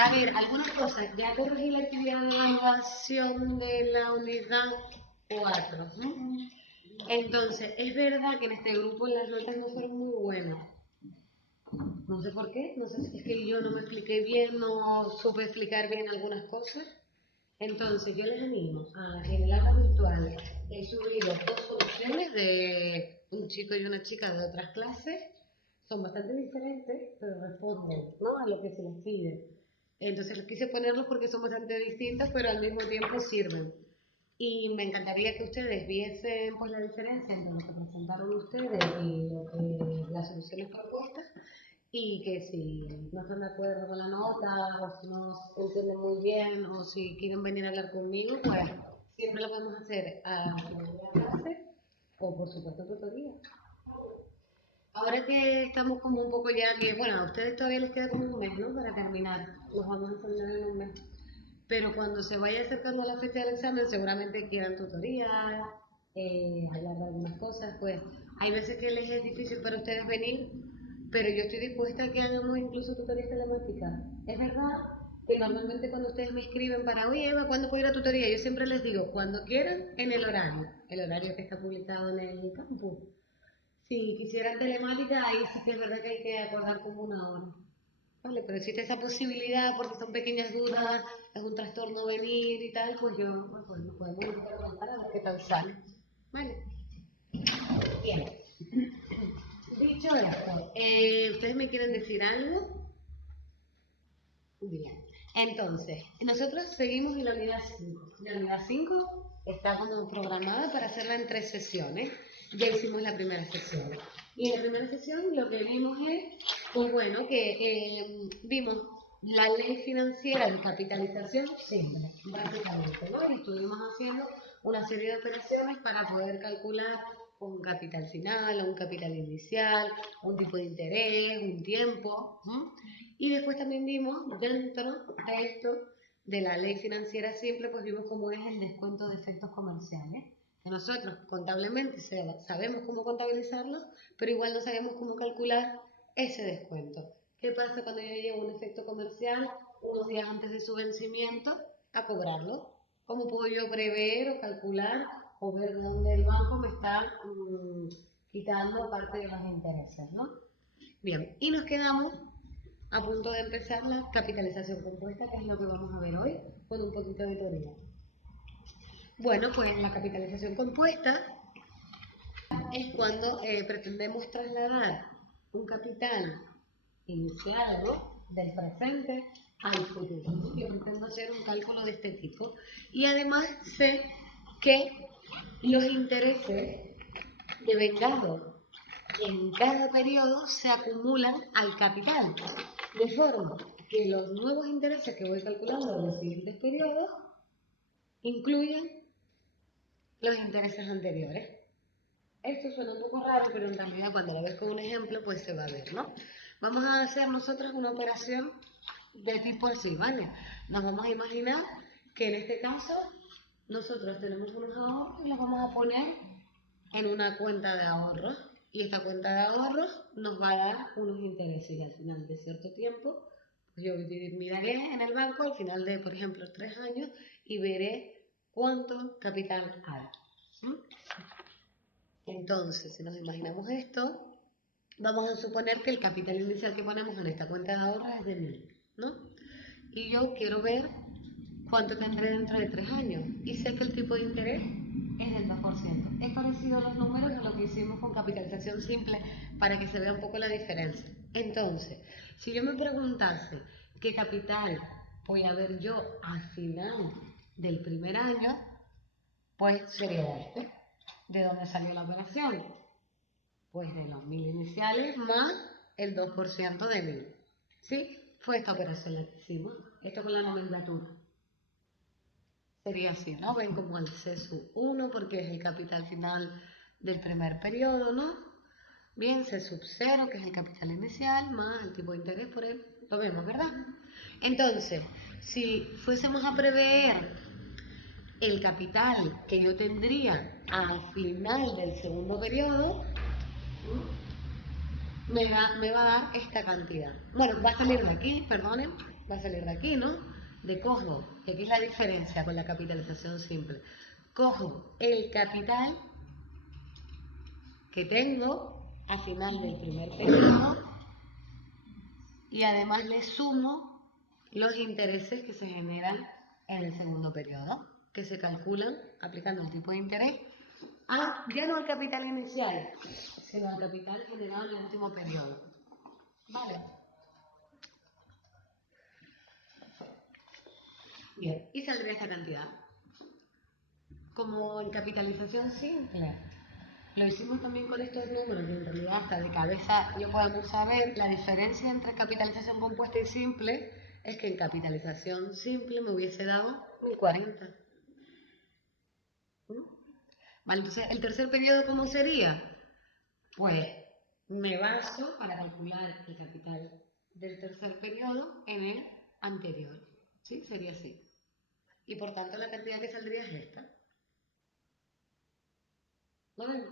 A ver, algunas cosas. Ya corregí la actividad de evaluación de la unidad 4. ¿No? Entonces, es verdad que en este grupo las notas no fueron muy buenas. No sé por qué, no sé si es que yo no me expliqué bien, no supe explicar bien algunas cosas. Entonces, yo les animo a, en el aula virtual, he subido dos soluciones de un chico y una chica de otras clases. Son bastante diferentes, pero responden, ¿no?, a lo que se les pide. Entonces, les quise ponerlos porque son bastante distintas, pero al mismo tiempo sirven. Y me encantaría que ustedes viesen pues, la diferencia entre lo que presentaron ustedes y lo que, las soluciones propuestas, y que si no están de acuerdo con la nota, o si no entienden muy bien, o si quieren venir a hablar conmigo, pues siempre lo podemos hacer a final de la clase, o por supuesto tutoría. Ahora que estamos como un poco ya que, bueno, a ustedes todavía les queda como un mes, ¿no?, para terminar. Los vamos a examinar en un mes. Pero cuando se vaya acercando a la fecha del examen, seguramente quieran tutoría, hablar de algunas cosas. Pues hay veces que les es difícil para ustedes venir, pero yo estoy dispuesta a que hagamos incluso tutorías telemáticas. Es verdad que normalmente cuando ustedes me escriben para, oye Eva, ¿cuándo puedo ir a tutoría? Yo siempre les digo, cuando quieran, en el horario que está publicado en el campus. Si quisieran telemática, ahí sí que es verdad que hay que acordar como una hora. Vale, pero existe esa posibilidad porque son pequeñas dudas, es un trastorno venir y tal, pues yo, pues nos podemos intentar a ver qué tal sale. Vale, bien. Dicho esto, ¿ustedes me quieren decir algo? Bien. Entonces, nosotros seguimos en la unidad 5. La unidad 5 está como programada para hacerla en 3 sesiones. Ya hicimos la primera sesión. Y en la primera sesión lo que vimos es, pues bueno, que vimos la ley financiera de capitalización simple, básicamente, ¿no? Y estuvimos haciendo una serie de operaciones para poder calcular un capital final, un capital inicial, un tipo de interés, un tiempo. Y después también vimos, dentro de esto, de la ley financiera simple, pues vimos cómo es el descuento de efectos comerciales. Que nosotros contablemente sabemos cómo contabilizarlo, pero igual no sabemos cómo calcular ese descuento. ¿Qué pasa cuando yo llevo un efecto comercial unos días antes de su vencimiento a cobrarlo? ¿Cómo puedo yo prever o calcular o ver dónde el banco me está quitando parte de los intereses, ¿no? Bien, y nos quedamos a punto de empezar la capitalización compuesta, que es lo que vamos a ver hoy, con un poquito de teoría. Bueno, pues la capitalización compuesta es cuando pretendemos trasladar un capital inicial, ¿no?, del presente al futuro. Yo pretendo hacer un cálculo de este tipo. Y además sé que los intereses devengados en cada periodo se acumulan al capital, de forma que los nuevos intereses que voy calculando en los siguientes periodos incluyen los intereses anteriores. Esto suena un poco raro, pero en realidad cuando lo ves con un ejemplo, pues se va a ver, ¿no? Vamos a hacer nosotros una operación de tipo así, ¿vale? Nos vamos a imaginar que en este caso nosotros tenemos unos ahorros y los vamos a poner en una cuenta de ahorros. Y esta cuenta de ahorros nos va a dar unos intereses y al final de cierto tiempo, pues yo miraré en el banco al final de, por ejemplo, 3 años y veré cuánto capital hay. Entonces, si nos imaginamos esto, vamos a suponer que el capital inicial que ponemos en esta cuenta de ahorros es de 1000, ¿no? Y yo quiero ver cuánto tendré dentro de 3 años. Y sé que el tipo de interés es del 2%. Es parecido a los números de lo que hicimos con capitalización simple para que se vea un poco la diferencia. Entonces, si yo me preguntase qué capital voy a ver yo al final del primer año, pues sería este. ¿De dónde salió la operación? Pues de los 1000 iniciales más el 2% de 1000. ¿Sí? Fue esta operación la que hicimos. Esto con la nomenclatura. Sería así, ¿no? Ven como el C sub 1 porque es el capital final del primer periodo, ¿no? Bien, C sub 0, que es el capital inicial, más el tipo de interés por él. Lo vemos, ¿verdad? Entonces, si fuésemos a prever el capital que yo tendría al final del segundo periodo, me va a dar esta cantidad. Bueno, va a salir de aquí, perdonen. va a salir de aquí, ¿no? De cojo, que aquí es la diferencia con la capitalización simple. Cojo el capital que tengo a final del primer periodo y además le sumo los intereses que se generan en el segundo periodo, que se calculan aplicando el tipo de interés ya no al capital inicial, sino al capital generado en el último periodo. ¿Vale? Bien, y saldría esta cantidad. Como en capitalización simple, lo hicimos también con estos números y en realidad hasta de cabeza yo podemos saber la diferencia entre capitalización compuesta y simple es que en capitalización simple me hubiese dado 1040. Vale, entonces el tercer periodo ¿cómo sería? Pues me baso para calcular el capital del tercer periodo en el anterior. ¿Sí? Sería así. Y por tanto la cantidad que saldría es esta. ¿Lo vemos?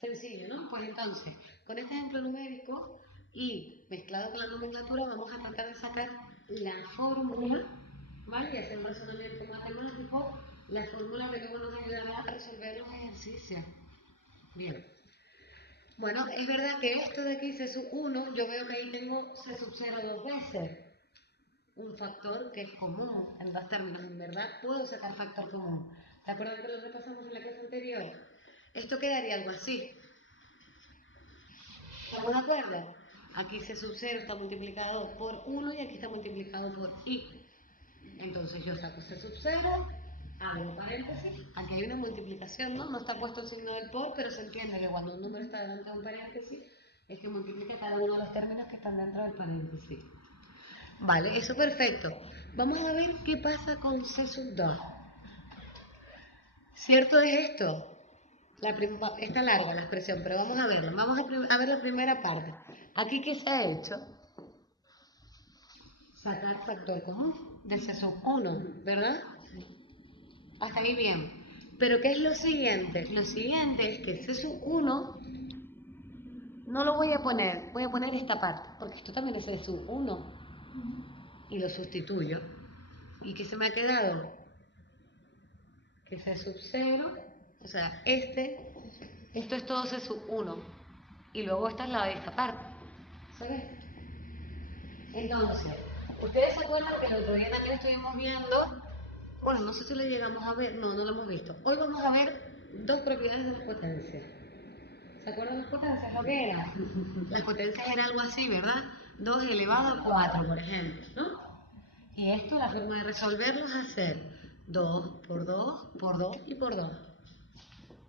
Sencillo, ¿no? Pues entonces, con este ejemplo numérico y mezclado con la nomenclatura, vamos a tratar de sacar la fórmula, ¿vale? Y hacer un razonamiento matemático, la fórmula que luego nos ayudará a resolver los ejercicios. Bien. Bueno, es verdad que esto de aquí, C sub 1, yo veo que ahí tengo C sub 0 dos veces. Un factor que es común en dos términos. En verdad, puedo sacar factor común. ¿Te acuerdas que lo repasamos en la clase anterior? Esto quedaría algo así. ¿Estamos de acuerdo? Aquí C sub 0 está multiplicado por 1 y aquí está multiplicado por I. Entonces yo saco C sub 0, abro paréntesis, aquí hay una multiplicación, ¿no? No está puesto el signo del por, pero se entiende que cuando un número está dentro de un paréntesis, es que multiplica cada uno de los términos que están dentro del paréntesis. Vale, eso perfecto. Vamos a ver qué pasa con C sub 2. ¿Cierto es esto? Está larga la expresión, pero vamos a verlo. Vamos a ver la primera parte. Aquí, ¿qué se ha hecho? Sacar factor común de C sub 1, ¿verdad? Hasta ahí bien. Pero ¿qué es lo siguiente? Lo siguiente es que C sub 1 no lo voy a poner esta parte, porque esto también es C sub 1. Y lo sustituyo. ¿Y qué se me ha quedado? Que C sub 0, o sea, esto es todo C sub 1. Y luego esta es la de esta parte. ¿Sabes? Entonces, ustedes se acuerdan que el otro día también estuvimos viendo, bueno, no sé si lo llegamos a ver, no lo hemos visto. Hoy vamos a ver dos propiedades de las potencias. ¿Se acuerdan las potencias? ¿Lo que era? Las potencias era algo así, ¿verdad? 2 elevado a 4, por ejemplo, ¿no? Y esto, la forma de resolverlo es hacer 2 por 2 por 2 y por 2.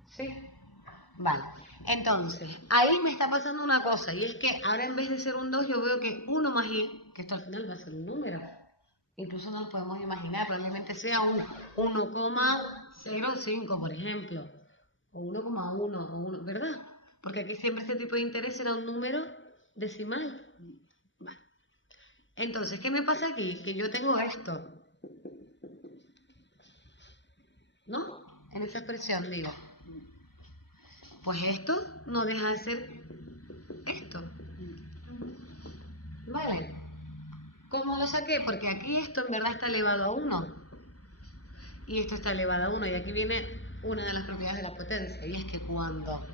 ¿Sí? Vale. Entonces, ahí me está pasando una cosa, y es que ahora en vez de ser un 2, yo veo que 1 más i, que esto al final va a ser un número. Incluso nos podemos imaginar, probablemente sea un 1,05, por ejemplo. O 1,1, o 1, ¿verdad? Porque aquí siempre este tipo de interés será un número decimal. Vale. Entonces, ¿qué me pasa aquí? Que yo tengo esto, ¿no? En esa expresión, digo. Pues esto no deja de ser esto. ¿Vale? ¿Cómo lo saqué? Porque aquí esto en verdad está elevado a 1. Y esto está elevado a 1. Y aquí viene una de las propiedades de la potencia. Y es que cuando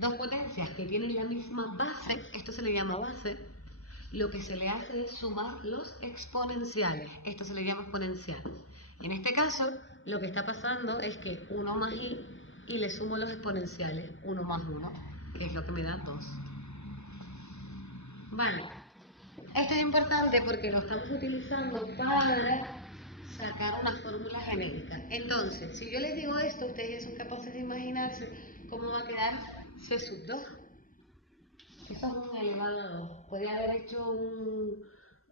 dos potencias que tienen la misma base, esto se le llama base, lo que se le hace es sumar los exponenciales. Esto se le llama exponencial. En este caso, lo que está pasando es que 1 más i y le sumo los exponenciales, 1 más 1, que es lo que me da 2. Vale. Esto es importante porque lo estamos utilizando para sacar una fórmula genérica. Entonces, si yo les digo esto, ustedes son capaces de imaginarse cómo va a quedar C sub 2. Eso es un elevado a 2. Podría haber hecho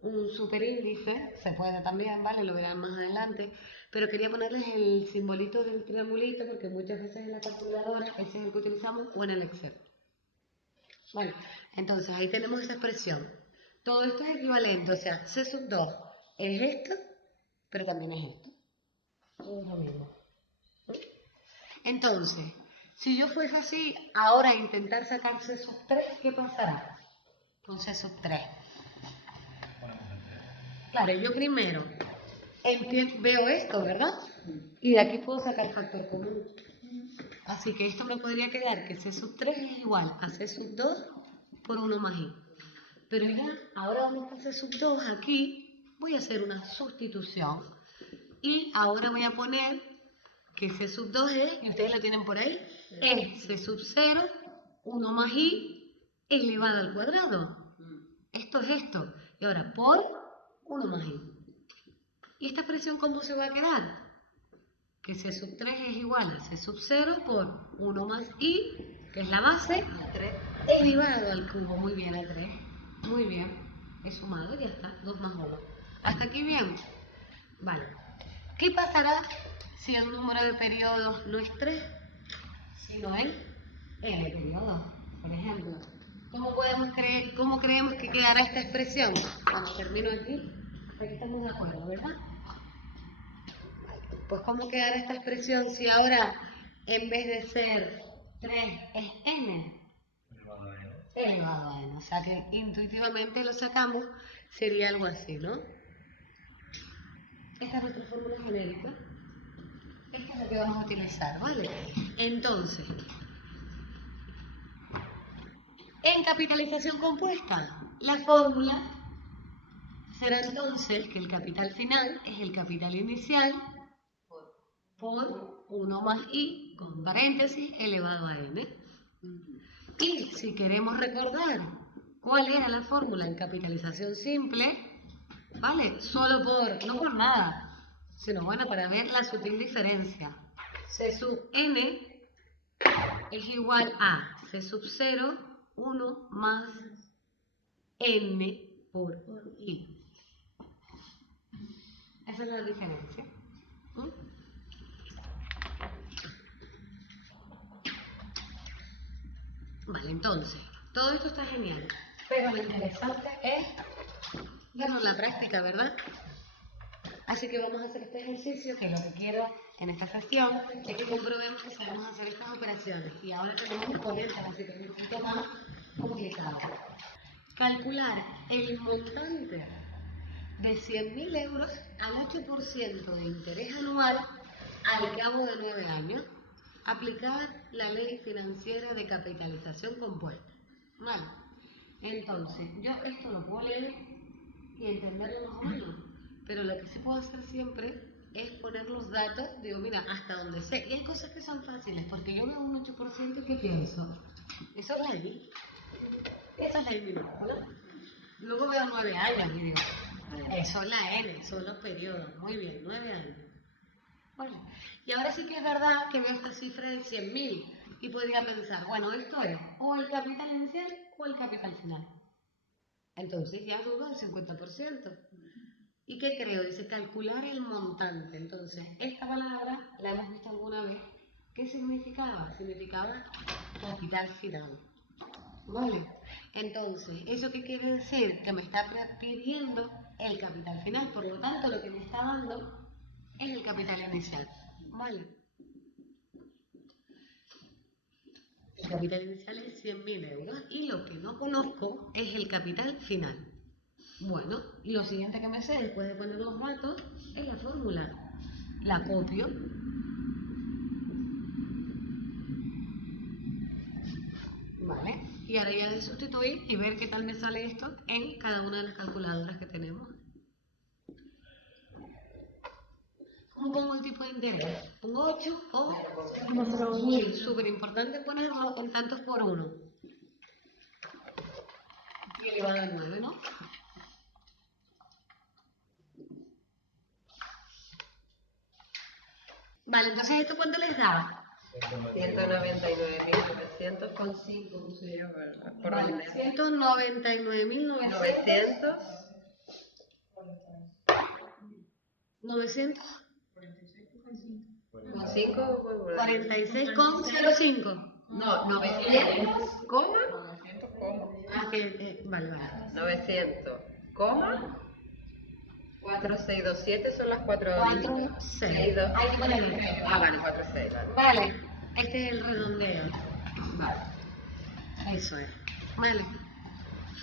un superíndice, se puede también, ¿vale? Lo verán más adelante. Pero quería ponerles el simbolito del triangulito porque muchas veces en la calculadora ese es el que utilizamos o en el Excel. Bueno, entonces ahí tenemos esa expresión. Todo esto es equivalente, o sea, C sub 2 es esto, pero también es esto. Es lo mismo. Entonces, si yo fuese así, ahora a intentar sacar C sub 3, ¿qué pasará con C sub 3? Claro, yo primero veo esto, ¿verdad? Y de aquí puedo sacar factor común. Así que esto me podría quedar que C sub 3 es igual a C sub 2 por 1 más I. Pero ya, ahora vamos a C sub 2 aquí, voy a hacer una sustitución. Y ahora voy a poner que C sub 2 es, y ustedes la tienen por ahí, es C sub 0, 1 más I elevado al cuadrado. Esto es esto. Y ahora por 1 más I. ¿Y esta expresión cómo se va a quedar? Que C sub 3 es igual a C sub 0 por 1 más I, que es la base, 3 elevado al cubo. Muy bien, a 3. Muy bien. Es sumado, ya está. 2 más 1. ¿Hasta aquí bien? Vale. ¿Qué pasará si el número de periodos no es 3, sino N periodos? Por ejemplo, ¿cómo creemos que quedará esta expresión? Cuando termino aquí, hasta aquí estamos de acuerdo, ¿verdad? Pues ¿cómo quedará esta expresión si ahora en vez de ser 3 es N? Elevado a N. O sea que intuitivamente lo sacamos, sería algo así, ¿no? Esta es nuestra fórmula genérica. Esta es la que vamos a utilizar, ¿vale? Entonces, en capitalización compuesta, la fórmula será entonces que el capital final es el capital inicial por 1 más I, con paréntesis, elevado a N. Y si queremos recordar cuál era la fórmula en capitalización simple, ¿vale? No por nada, sino bueno, para ver la sutil diferencia. C sub N es igual a C sub 0, 1 más N por I. Esa es la diferencia. Vale, entonces, todo esto está genial, pero lo interesante es verlo en la práctica, ¿verdad? Así que vamos a hacer este ejercicio, que lo que quiero en esta sesión es que comprobemos que sabemos hacer estas operaciones. Y ahora tenemos que ponerlas, así que es un poquito más complicado. Calcular el montante de 100.000 euros al 8% de interés anual al cabo de 9 años. Aplicar la ley financiera de capitalización compuesta. Vale. Entonces, yo esto lo puedo leer y entenderlo más o menos, pero lo que sí puedo hacer siempre es poner los datos, digo, mira, hasta donde sé. Y hay cosas que son fáciles, porque yo veo un 8% y ¿qué pienso? Eso es ley. Eso es ley minúscula. Luego veo 9 años y digo, eso es la N, son los periodos. Muy bien, 9 años. Bueno, y ahora sí que es verdad que veo esta cifra de 100.000 y podría pensar, bueno, esto es o el capital inicial o el capital final. Entonces ya dudo el 50%. ¿Y qué creo? Dice calcular el montante. Entonces, esta palabra la hemos visto alguna vez. ¿Qué significaba? Significaba capital final. ¿Vale? Entonces, ¿eso qué quiere decir? Que me está pidiendo el capital final. Por lo tanto, lo que me está dando es el capital inicial. ¿Vale? El capital inicial es 100.000 euros y lo que no conozco es el capital final. Bueno, lo siguiente que me sé después de poner los datos es la fórmula. La copio. Vale. Y ahora ya de sustituir y ver qué tal me sale esto en cada una de las calculadoras que tenemos. ¿Cómo pongo el tipo de interés? ¿Pongo 8 o 1000? Súper importante ponerlo en tantos por 1. Y elevado a 9, ¿no? Vale, entonces ¿esto cuánto les da? 199.900 con 5 por Vale, 199.900. 900. con 5 46,05. No, 900, coma. Vale. 900, coma. 4627 son las 4. 46. Hay que ponerlo. Vale, 46. Vale, este es el redondeo. Vale. Eso es. Vale.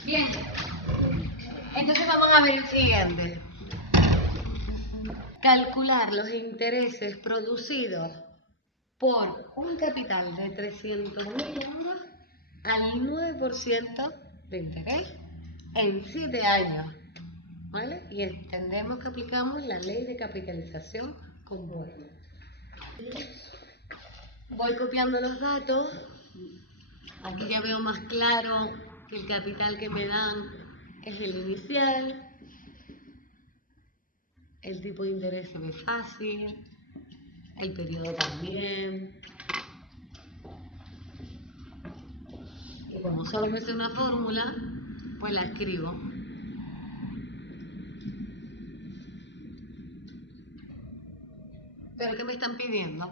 Bien. Entonces vamos a ver el siguiente. calcular los intereses producidos por un capital de 300.000 euros al 9% de interés en 7 años, ¿vale? Y entendemos que aplicamos la ley de capitalización compuesta. Voy copiando los datos. Aquí ya veo más claro que el capital que me dan es el inicial. El tipo de interés se ve fácil. El periodo también. Y como solo me sé una fórmula, pues la escribo. ¿Pero qué me están pidiendo?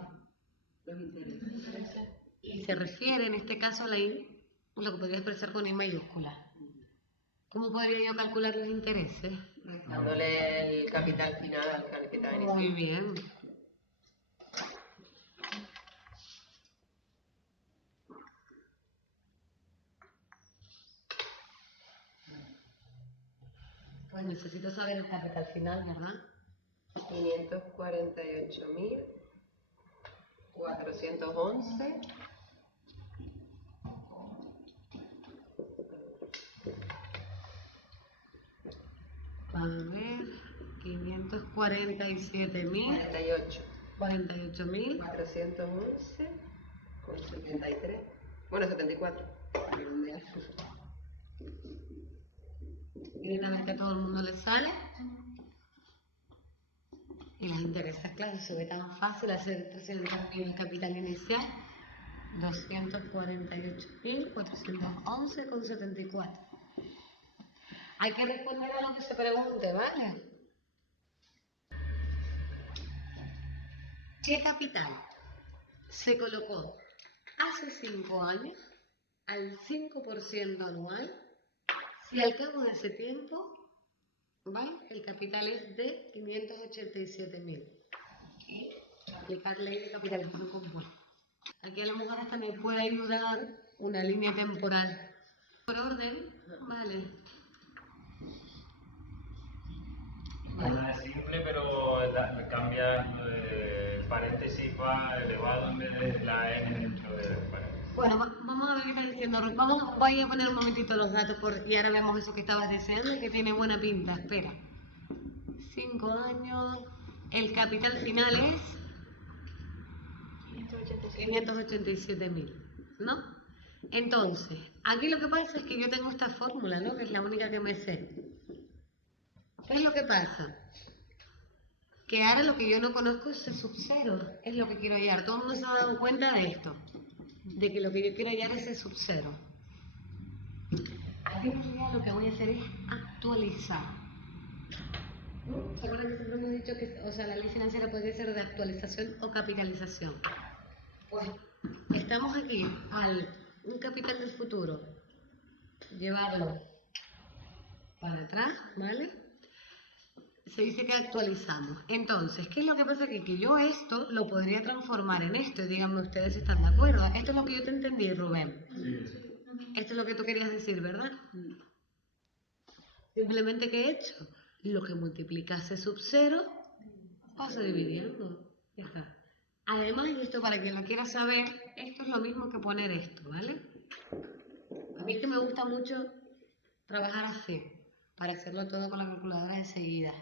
Los intereses. Y se refiere en este caso a la I, lo que podría expresar con I mayúscula. ¿Cómo podría yo calcular los intereses? Dándole el capital final al capital inicial. Muy bien. Pues necesito saber el capital final, ¿verdad? 548.411. A ver, 547.000, 48. 48.000, 411 con 73. Bueno, 74. y una vez que a todo el mundo le sale, y los intereses, claro, se ve tan fácil hacer 300.000 el capital inicial, 248.411,74. Hay que responder a lo que se pregunte, ¿vale? ¿Qué capital se colocó hace 5 años al 5% anual si al cabo de ese tiempo, ¿vale?, el capital es de 587.000? Y aplicar ley de capitalización compuesta. Aquí a lo mejor hasta me puede ayudar una línea temporal. Por orden, ¿vale? Una es simple, pero cambia el paréntesis va elevado en vez de la n dentro del paréntesis. Bueno, vamos a ver qué está diciendo. Voy a poner un momentito los datos y ahora vemos eso que estabas diciendo y que tiene buena pinta. Espera. 5 años. El capital final es 587.000, ¿no? Entonces, aquí lo que pasa es que yo tengo esta fórmula, ¿no?, que es la única que me sé. ¿Qué es lo que pasa? Que ahora lo que yo no conozco es el sub-cero, es lo que quiero hallar. Todo el mundo se ha dado cuenta de esto, de que lo que yo quiero hallar es el sub-cero. Aquí en realidad lo que voy a hacer es actualizar. ¿Se acuerdan que siempre hemos dicho que, o sea, la ley financiera podría ser de actualización o capitalización? Pues estamos aquí al un capital del futuro, llevarlo para atrás, ¿vale? Se dice que actualizamos. Entonces, ¿qué es lo que pasa aquí? Que yo esto lo podría transformar en esto, y díganme ustedes si están de acuerdo. Esto es lo que yo te entendí, Rubén. Sí. Esto es lo que tú querías decir, ¿verdad? Simplemente, ¿qué he hecho? Lo que multiplicase sub 0, paso dividiendo. Ya está. Además, y esto para quien lo quiera saber, esto es lo mismo que poner esto, ¿vale? A mí es que me gusta mucho trabajar así, para hacerlo todo con la calculadora enseguida,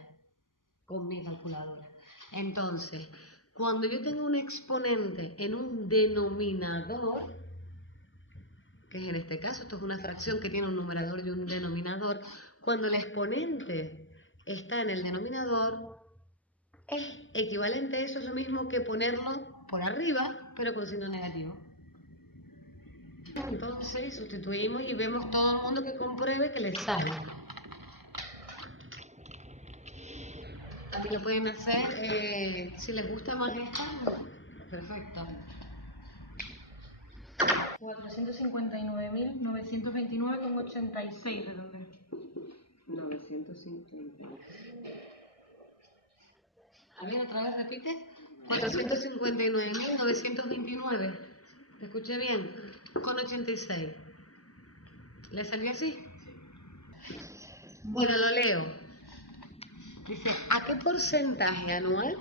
con mi calculadora. Entonces, cuando yo tengo un exponente en un denominador, que es en este caso, esto es una fracción que tiene un numerador y un denominador, cuando el exponente está en el denominador, es equivalente a eso, es lo mismo que ponerlo por arriba, pero con signo negativo. Entonces sustituimos y vemos todo el mundo que compruebe que le sale. También lo pueden hacer, si les gusta más esta, perfecto. 459.929,86 redondeo. 950. A ver, otra vez repite. 459.929. ¿Te escuché bien? Con 86. ¿Le salió así? Bueno, lo leo. Dice, ¿a qué porcentaje anual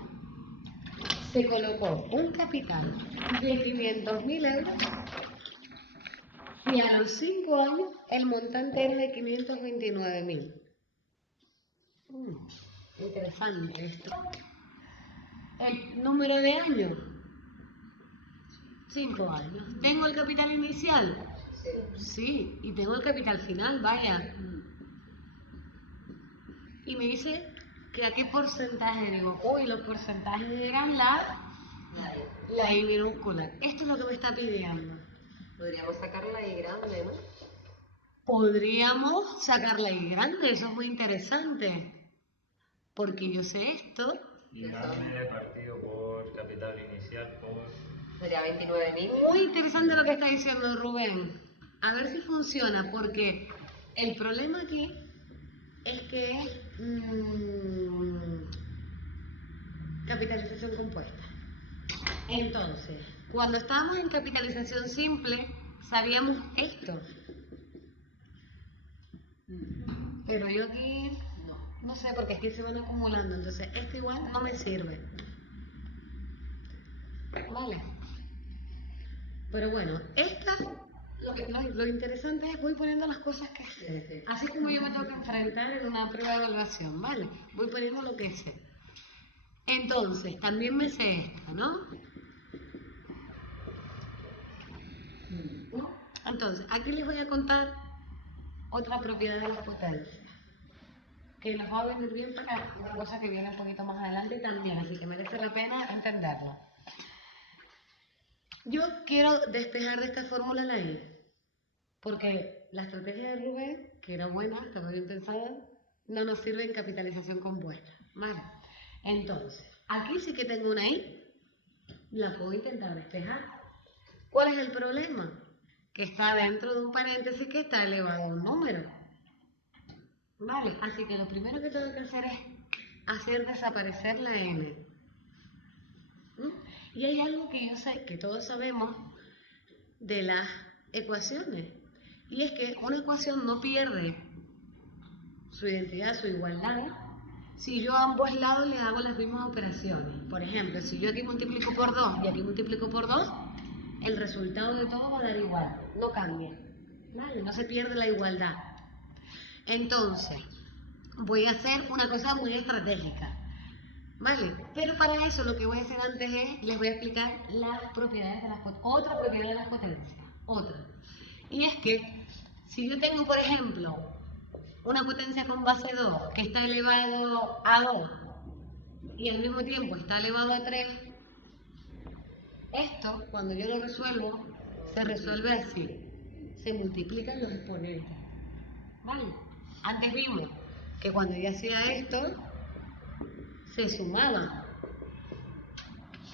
se colocó un capital de 500.000 euros y a los 5 años el montante era de 529.000? Interesante esto. El número de años, 5 años. ¿Tengo el capital inicial? Sí, y tengo el capital final, vaya. Y me dice que a qué porcentaje. Digo, uy, los porcentajes eran la I minúscula. Esto es lo que me está pidiendo. Podríamos sacar la I grande, ¿no? Podríamos sacar la I grande, eso es muy interesante. Porque yo sé esto. Y grande partido por capital inicial por... Sería 29.000. Muy interesante lo que está diciendo Rubén. A ver si funciona, porque el problema aquí es que es capitalización compuesta. Entonces, cuando estábamos en capitalización simple, sabíamos esto. Pero yo aquí no sé, porque aquí se van acumulando. Entonces, esto igual no me sirve. Vale. Pero bueno, lo interesante es voy poniendo las cosas que sé. Así como yo me tengo que enfrentar en una prueba de evaluación, ¿vale? Voy poniendo lo que sé. Entonces, también me sé esta, ¿no? Entonces, aquí les voy a contar otra propiedad de las potencias, que nos va a venir bien para una cosa que viene un poquito más adelante también, así que merece la pena entenderla. Yo quiero despejar de esta fórmula la I, porque la estrategia de Rubén, que era buena, estaba bien pensada, no nos sirve en capitalización compuesta, ¿vale? Entonces, aquí sí que tengo una I, la puedo intentar despejar. ¿Cuál es el problema? Que está dentro de un paréntesis que está elevado a un número. Vale, así que lo primero que tengo que hacer es hacer desaparecer la N. Y hay algo que yo sé, que todos sabemos de las ecuaciones, y es que una ecuación no pierde su identidad, su igualdad, si yo a ambos lados le hago las mismas operaciones. Por ejemplo, si yo aquí multiplico por 2 y aquí multiplico por 2, el resultado de todo va a dar igual, no cambia, ¿vale? No se pierde la igualdad. Entonces, voy a hacer una cosa muy estratégica, ¿vale? Pero para eso lo que voy a hacer antes es, les voy a explicar las propiedades de las potencias, otra propiedad de las potencias, otra. Y es que, si yo tengo, por ejemplo, una potencia con base 2 que está elevado a 2 y al mismo tiempo está elevado a 3, esto, cuando yo lo resuelvo, se resuelve así. Se multiplican los exponentes, ¿vale? Antes vimos que cuando yo hacía esto, se sumaba.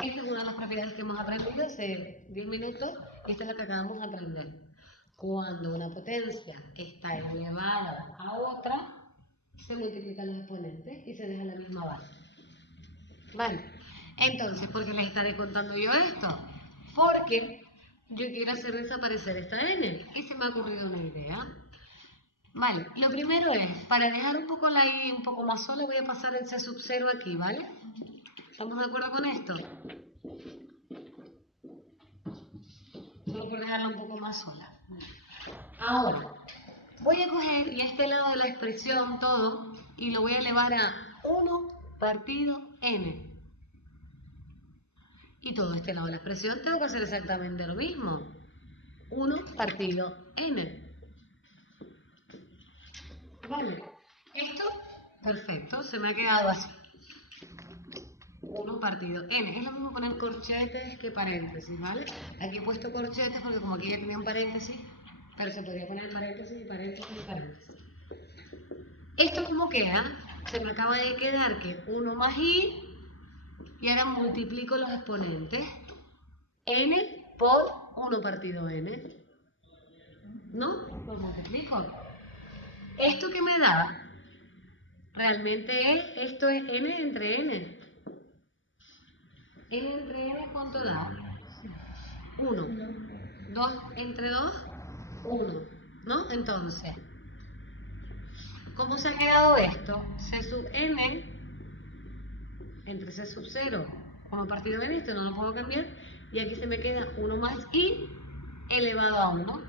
Esta es una de las propiedades que hemos aprendido hace 10 minutos y esta es la que acabamos de aprender. Cuando una potencia está elevada a otra, se multiplican los exponentes y se deja la misma base. Vale. Entonces, ¿por qué les estaré contando yo esto? Porque yo quiero hacer desaparecer esta n y se me ha ocurrido una idea. Vale, lo primero es, para dejar un poco la i un poco más sola, voy a pasar el c sub 0 aquí, ¿vale? ¿Estamos de acuerdo con esto? Solo por dejarla un poco más sola. Ahora, voy a coger y a este lado de la expresión todo y lo voy a elevar a 1 partido n. Y todo este lado de la expresión tengo que hacer exactamente lo mismo. 1 partido n. Vale. Esto, perfecto, se me ha quedado así. 1 partido n. Es lo mismo poner corchetes que paréntesis, ¿vale? Aquí he puesto corchetes porque como aquí ya tenía un paréntesis, pero se podría poner paréntesis y paréntesis y paréntesis. ¿Esto cómo queda? Se me acaba de quedar que 1 más i, y ahora multiplico los exponentes. N por 1 partido n. ¿No? Lo multiplico. ¿Esto qué me da? Realmente esto es n entre n. N entre n, ¿cuánto da? 1. 2 entre 2, 1. ¿No? Entonces, ¿cómo se ha quedado esto? C sub n entre C sub 0, 1 partido n, esto no lo puedo cambiar, y aquí se me queda 1 más i elevado a 1,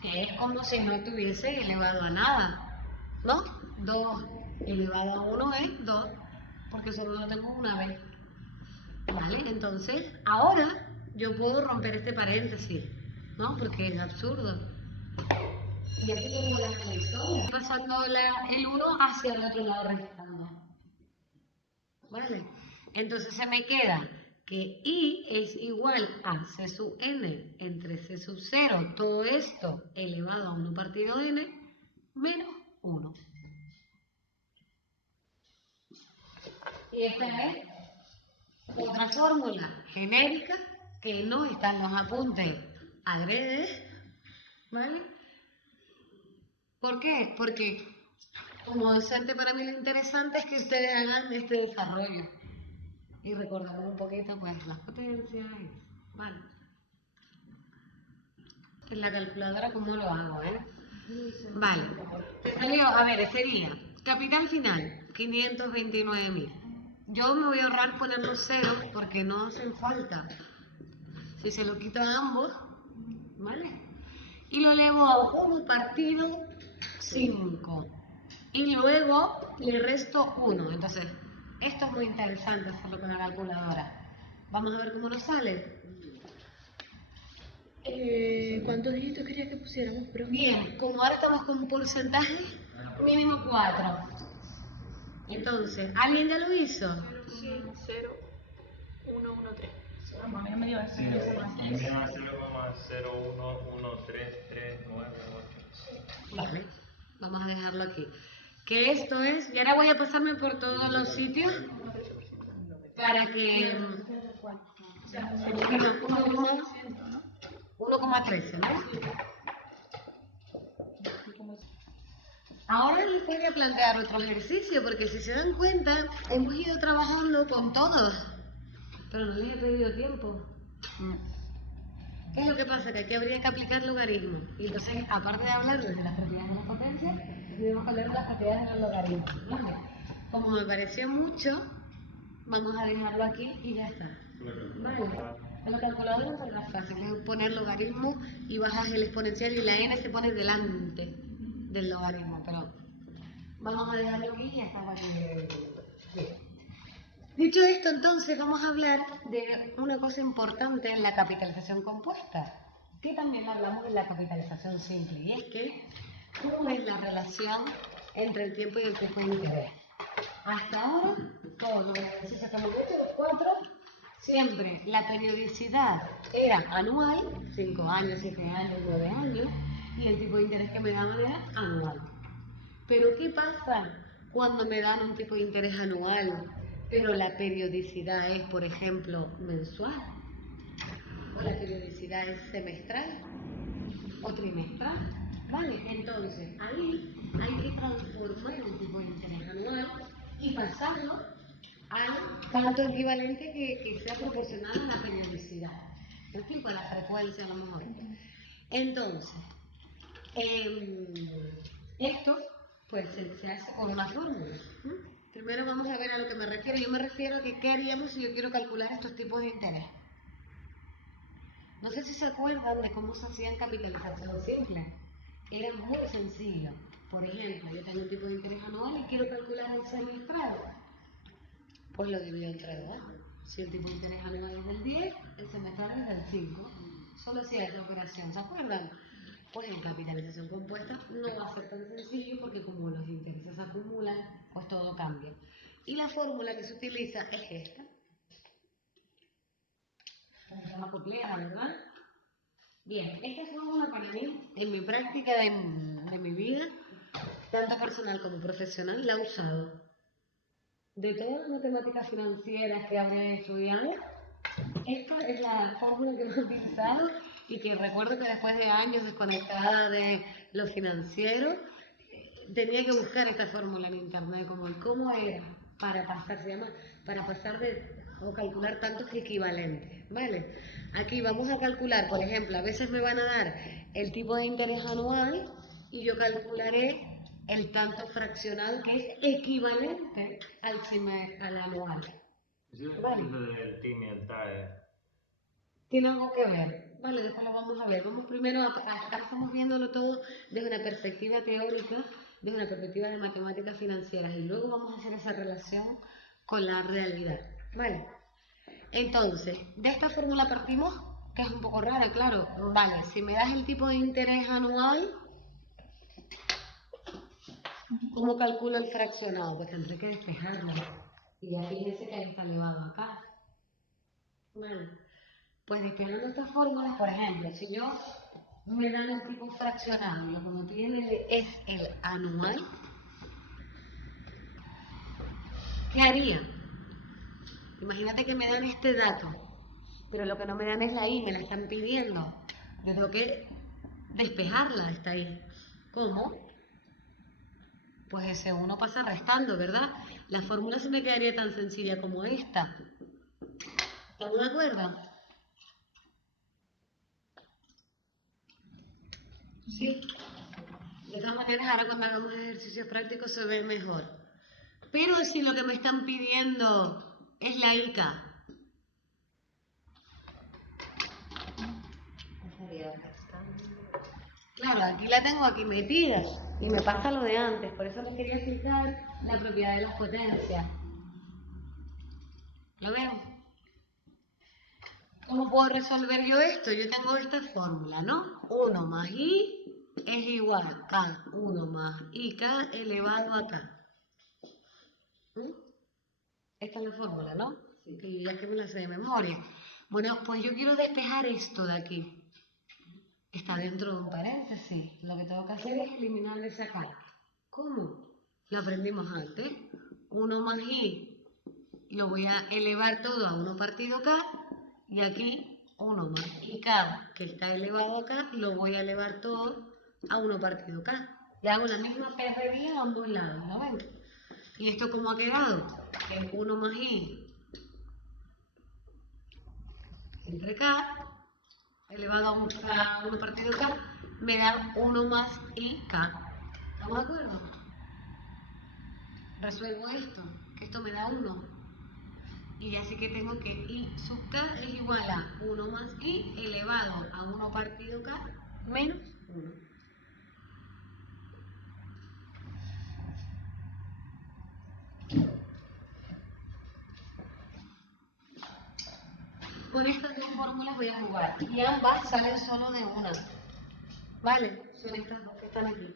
que es como si no tuviese elevado a nada, ¿no? 2 elevado a 1 es 2, porque solo lo tengo una vez. ¿Vale? Entonces, ahora yo puedo romper este paréntesis, ¿no? Porque es absurdo. Y aquí tengo la relación, pasando el 1 hacia el otro lado restando. ¿Vale? Entonces se me queda que i es igual a c sub n entre c sub 0, todo esto elevado a 1 partido n, menos 1. Y esta es otra fórmula genérica que no está en los apuntes adrede, ¿vale? ¿Por qué? Porque como docente para mí lo interesante es que ustedes hagan este desarrollo y recordamos un poquito pues las potencias, ¿vale? En la calculadora cómo lo hago, ¿eh? Vale, te salió, a ver, sería capital final, 529.000. Yo me voy a ahorrar poner los ceros porque no hacen falta. Si se lo quito a ambos, ¿vale? Y lo elevo a 1 partido 5. Y luego le resto 1. Entonces, esto es muy interesante hacerlo con la calculadora. Vamos a ver cómo nos sale. ¿Cuántos dígitos querías que pusiéramos, profe? Bien, como ahora estamos con un porcentaje, mínimo 4. Entonces, ¿alguien ya lo hizo? 0, 1, 1, 3. Sí, y me va a 0,1133988. Vale, vamos a dejarlo aquí. Que esto es, y ahora voy a pasarme por todos los sitios para que... 1,13, ¿no? Ahora les voy a plantear otro ejercicio, porque si se dan cuenta, hemos ido trabajando con todos, pero no les he pedido tiempo. ¿Qué es lo que pasa? Que aquí habría que aplicar logaritmos. Y entonces, aparte de hablar de las propiedades de las potencias, debemos hablar de las propiedades de los logaritmos. ¿Vale? Como me pareció mucho, vamos a dejarlo aquí y ya está. Vale. En la calculadora es más fácil, es poner logaritmo y bajas el exponencial y la n se pone delante del logaritmo, pero vamos a dejarlo aquí y ya está. Bien. Dicho esto, entonces vamos a hablar de una cosa importante en la capitalización compuesta, que también hablamos en la capitalización simple, y es que ¿cómo es la relación entre el tiempo y el tipo de interés? Hasta ahora, todos los ejercicios que hemos hecho, los 4, siempre la periodicidad era anual, 5 años, 7 años, 9 años, y el tipo de interés que me daban era anual. Pero ¿qué pasa cuando me dan un tipo de interés anual, pero la periodicidad es, por ejemplo, mensual? ¿O la periodicidad es semestral? ¿O trimestral? Vale, entonces ahí hay que transformar el tipo de interés anual y pasarlo al tanto equivalente que sea proporcional a la periodicidad. En fin, con la frecuencia a lo mejor. Entonces, esto pues se hace con una fórmula. Primero vamos a ver a lo que me refiero. Yo me refiero a que qué haríamos si yo quiero calcular estos tipos de interés. No sé si se acuerdan de cómo se hacía en capitalización simple. Era muy sencillo. Por ejemplo, yo tengo un tipo de interés anual y quiero calcular el semestral. Pues lo divido entre 2. Si el tipo de interés anual es del 10, el semestral es del 5. Solo hacía esta operación, ¿se acuerdan? Pues en capitalización compuesta no va a ser tan sencillo porque como los intereses se acumulan, pues todo cambia. Y la fórmula que se utiliza es esta. Es más compleja, ¿verdad? Bien, esta fórmula para mí, en mi práctica de mi vida, tanto personal como profesional, la he usado. De todas las matemáticas financieras que habré estudiado, esta es la fórmula que he utilizado y que recuerdo que después de años desconectada de lo financiero, tenía que buscar esta fórmula en internet, como el cómo era para pasar, se llama, para pasar de o calcular tantos equivalentes, ¿vale? Aquí vamos a calcular, por ejemplo, a veces me van a dar el tipo de interés anual y yo calcularé el tanto fraccionado que es equivalente al anual. Sí, Vale. eso del TIN y el TAE. Tiene algo que ver, vale, después lo vamos a ver. Vamos primero acá estamos viéndolo todo desde una perspectiva teórica, desde una perspectiva de matemáticas financieras, y luego vamos a hacer esa relación con la realidad, ¿vale? Entonces, de esta fórmula partimos, que es un poco rara, claro. Vale, si me das el tipo de interés anual, ¿cómo calculo el fraccionado? Pues tendré que despejarlo. Y ya fíjense que está elevado acá. Vale. Pues despejando estas fórmulas, por ejemplo, si yo me dan el tipo fraccionado y lo que me piden es el anual, ¿qué haría? Imagínate que me dan este dato, pero lo que no me dan es la I, me la están pidiendo. Yo tengo que despejarla, está ahí. ¿Cómo? Pues ese 1 pasa restando, ¿verdad? La fórmula se me quedaría tan sencilla como esta. ¿Estamos de acuerdo? Sí. De todas maneras, ahora cuando hagamos ejercicios prácticos se ve mejor. Pero si lo que me están pidiendo es la ICA. Claro, aquí la tengo aquí metida y me pasa lo de antes, por eso les quería explicar la propiedad de las potencias. ¿Lo ven? ¿Cómo puedo resolver yo esto? Yo tengo esta fórmula, ¿no? 1 más I es igual a 1 más IK elevado a K. Esta es la fórmula, ¿no? Sí. Que ya que me la sé de memoria. Bueno, pues yo quiero despejar esto de aquí. Está dentro de un paréntesis. Lo que tengo que hacer es eliminar esa K. ¿Cómo? Lo aprendimos antes. 1 más I lo voy a elevar todo a 1 partido K. Y aquí 1 más IK, que está elevado acá, lo voy a elevar todo a 1 partido K. Y hago la misma perrería a ambos lados, ¿lo ven? ¿Y esto cómo ha quedado? Que 1 más I entre K, elevado a 1 partido K, me da 1 más IK. ¿Estamos de acuerdo? Resuelvo esto, que esto me da 1. Y así que tengo que I sub K es igual a 1 más I elevado a 1 partido K menos 1. Con estas dos fórmulas voy a jugar y ambas salen solo de una. ¿Vale? Son estas dos que están aquí.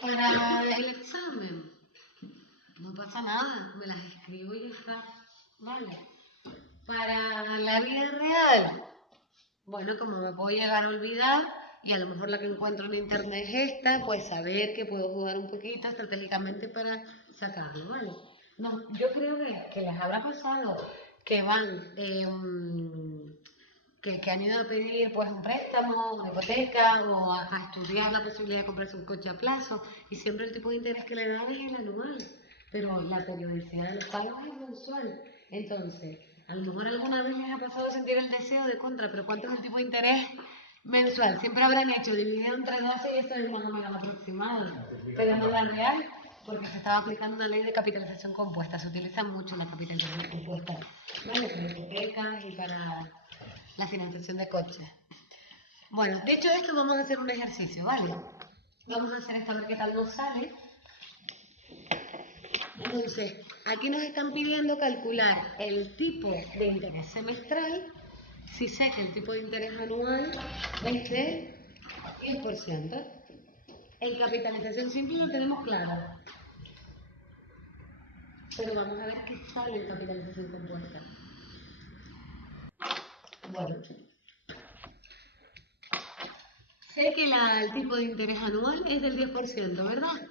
Para el examen, no pasa nada, me las escribo y ya está. ¿Vale? Para la vida real, bueno, como me puedo llegar a olvidar y a lo mejor la que encuentro en internet es esta, pues saber que puedo jugar un poquito estratégicamente para sacarlo, ¿vale? No, yo creo que les habrá pasado que van, que han ido a pedir pues un préstamo, una hipoteca o a estudiar la posibilidad de comprarse un coche a plazo y siempre el tipo de interés que le dan es el anual, pero la periodicidad de los pagos es mensual. Entonces, a lo mejor alguna vez les ha pasado sentir el deseo de contra, pero ¿cuánto es el tipo de interés mensual? Siempre habrán hecho dividido entre 12 y esto es más o menos aproximado, pero no la real, porque se estaba aplicando una ley de capitalización compuesta, se utiliza mucho la capitalización compuesta, ¿vale? Para hipotecas y para la financiación de coches. Bueno, dicho esto, vamos a hacer un ejercicio, ¿vale? Vamos a hacer esto a ver qué tal nos sale. Entonces, aquí nos están pidiendo calcular el tipo de interés semestral, si sé que el tipo de interés anual es de 10%. En capitalización simple lo tenemos claro. Pero vamos a ver qué sale en capitalización compuesta. Bueno, sé que el tipo de interés anual es del 10%, ¿verdad?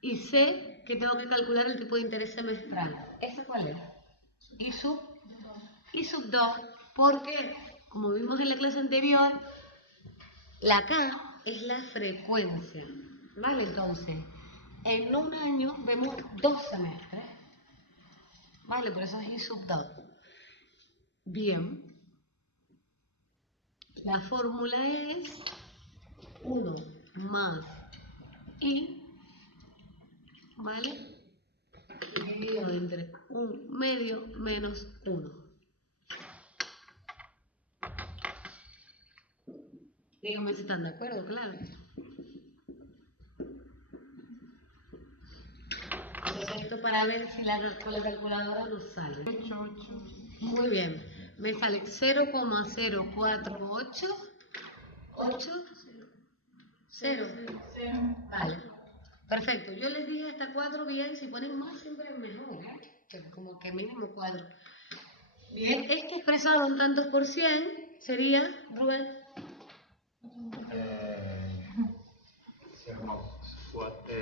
Y sé que tengo que calcular el tipo de interés semestral. ¿Ese cuál es? Y sub 2, porque, como vimos en la clase anterior, la K es la frecuencia, ¿vale? Entonces, en un año vemos 2 semestres, ¿vale? Por eso es I sub 2. Bien. La fórmula es 1 más I, ¿vale? Dividido entre 1/2 menos 1. Díganme si están de acuerdo, claro. Esto para ver si con la calculadora nos sale. 8. Muy bien. Me sale 0,048. 8. 0. Vale. Perfecto. Yo les dije hasta 4 bien. Si ponen más siempre es mejor, ¿no? Que como que mínimo 4. Bien. Este expresado en tantos por 100 sería, Rubén.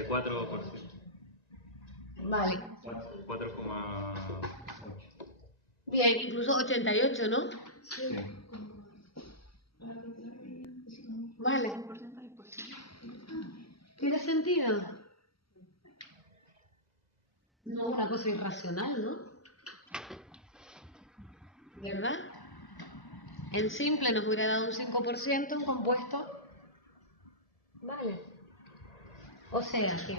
4%. Vale. 4,8. Bien, incluso 88, ¿no? Sí. Vale. ¿Tiene sentido? No, una cosa irracional, ¿no? ¿Verdad? En simple nos hubiera dado un 5% compuesto. Vale. O sea que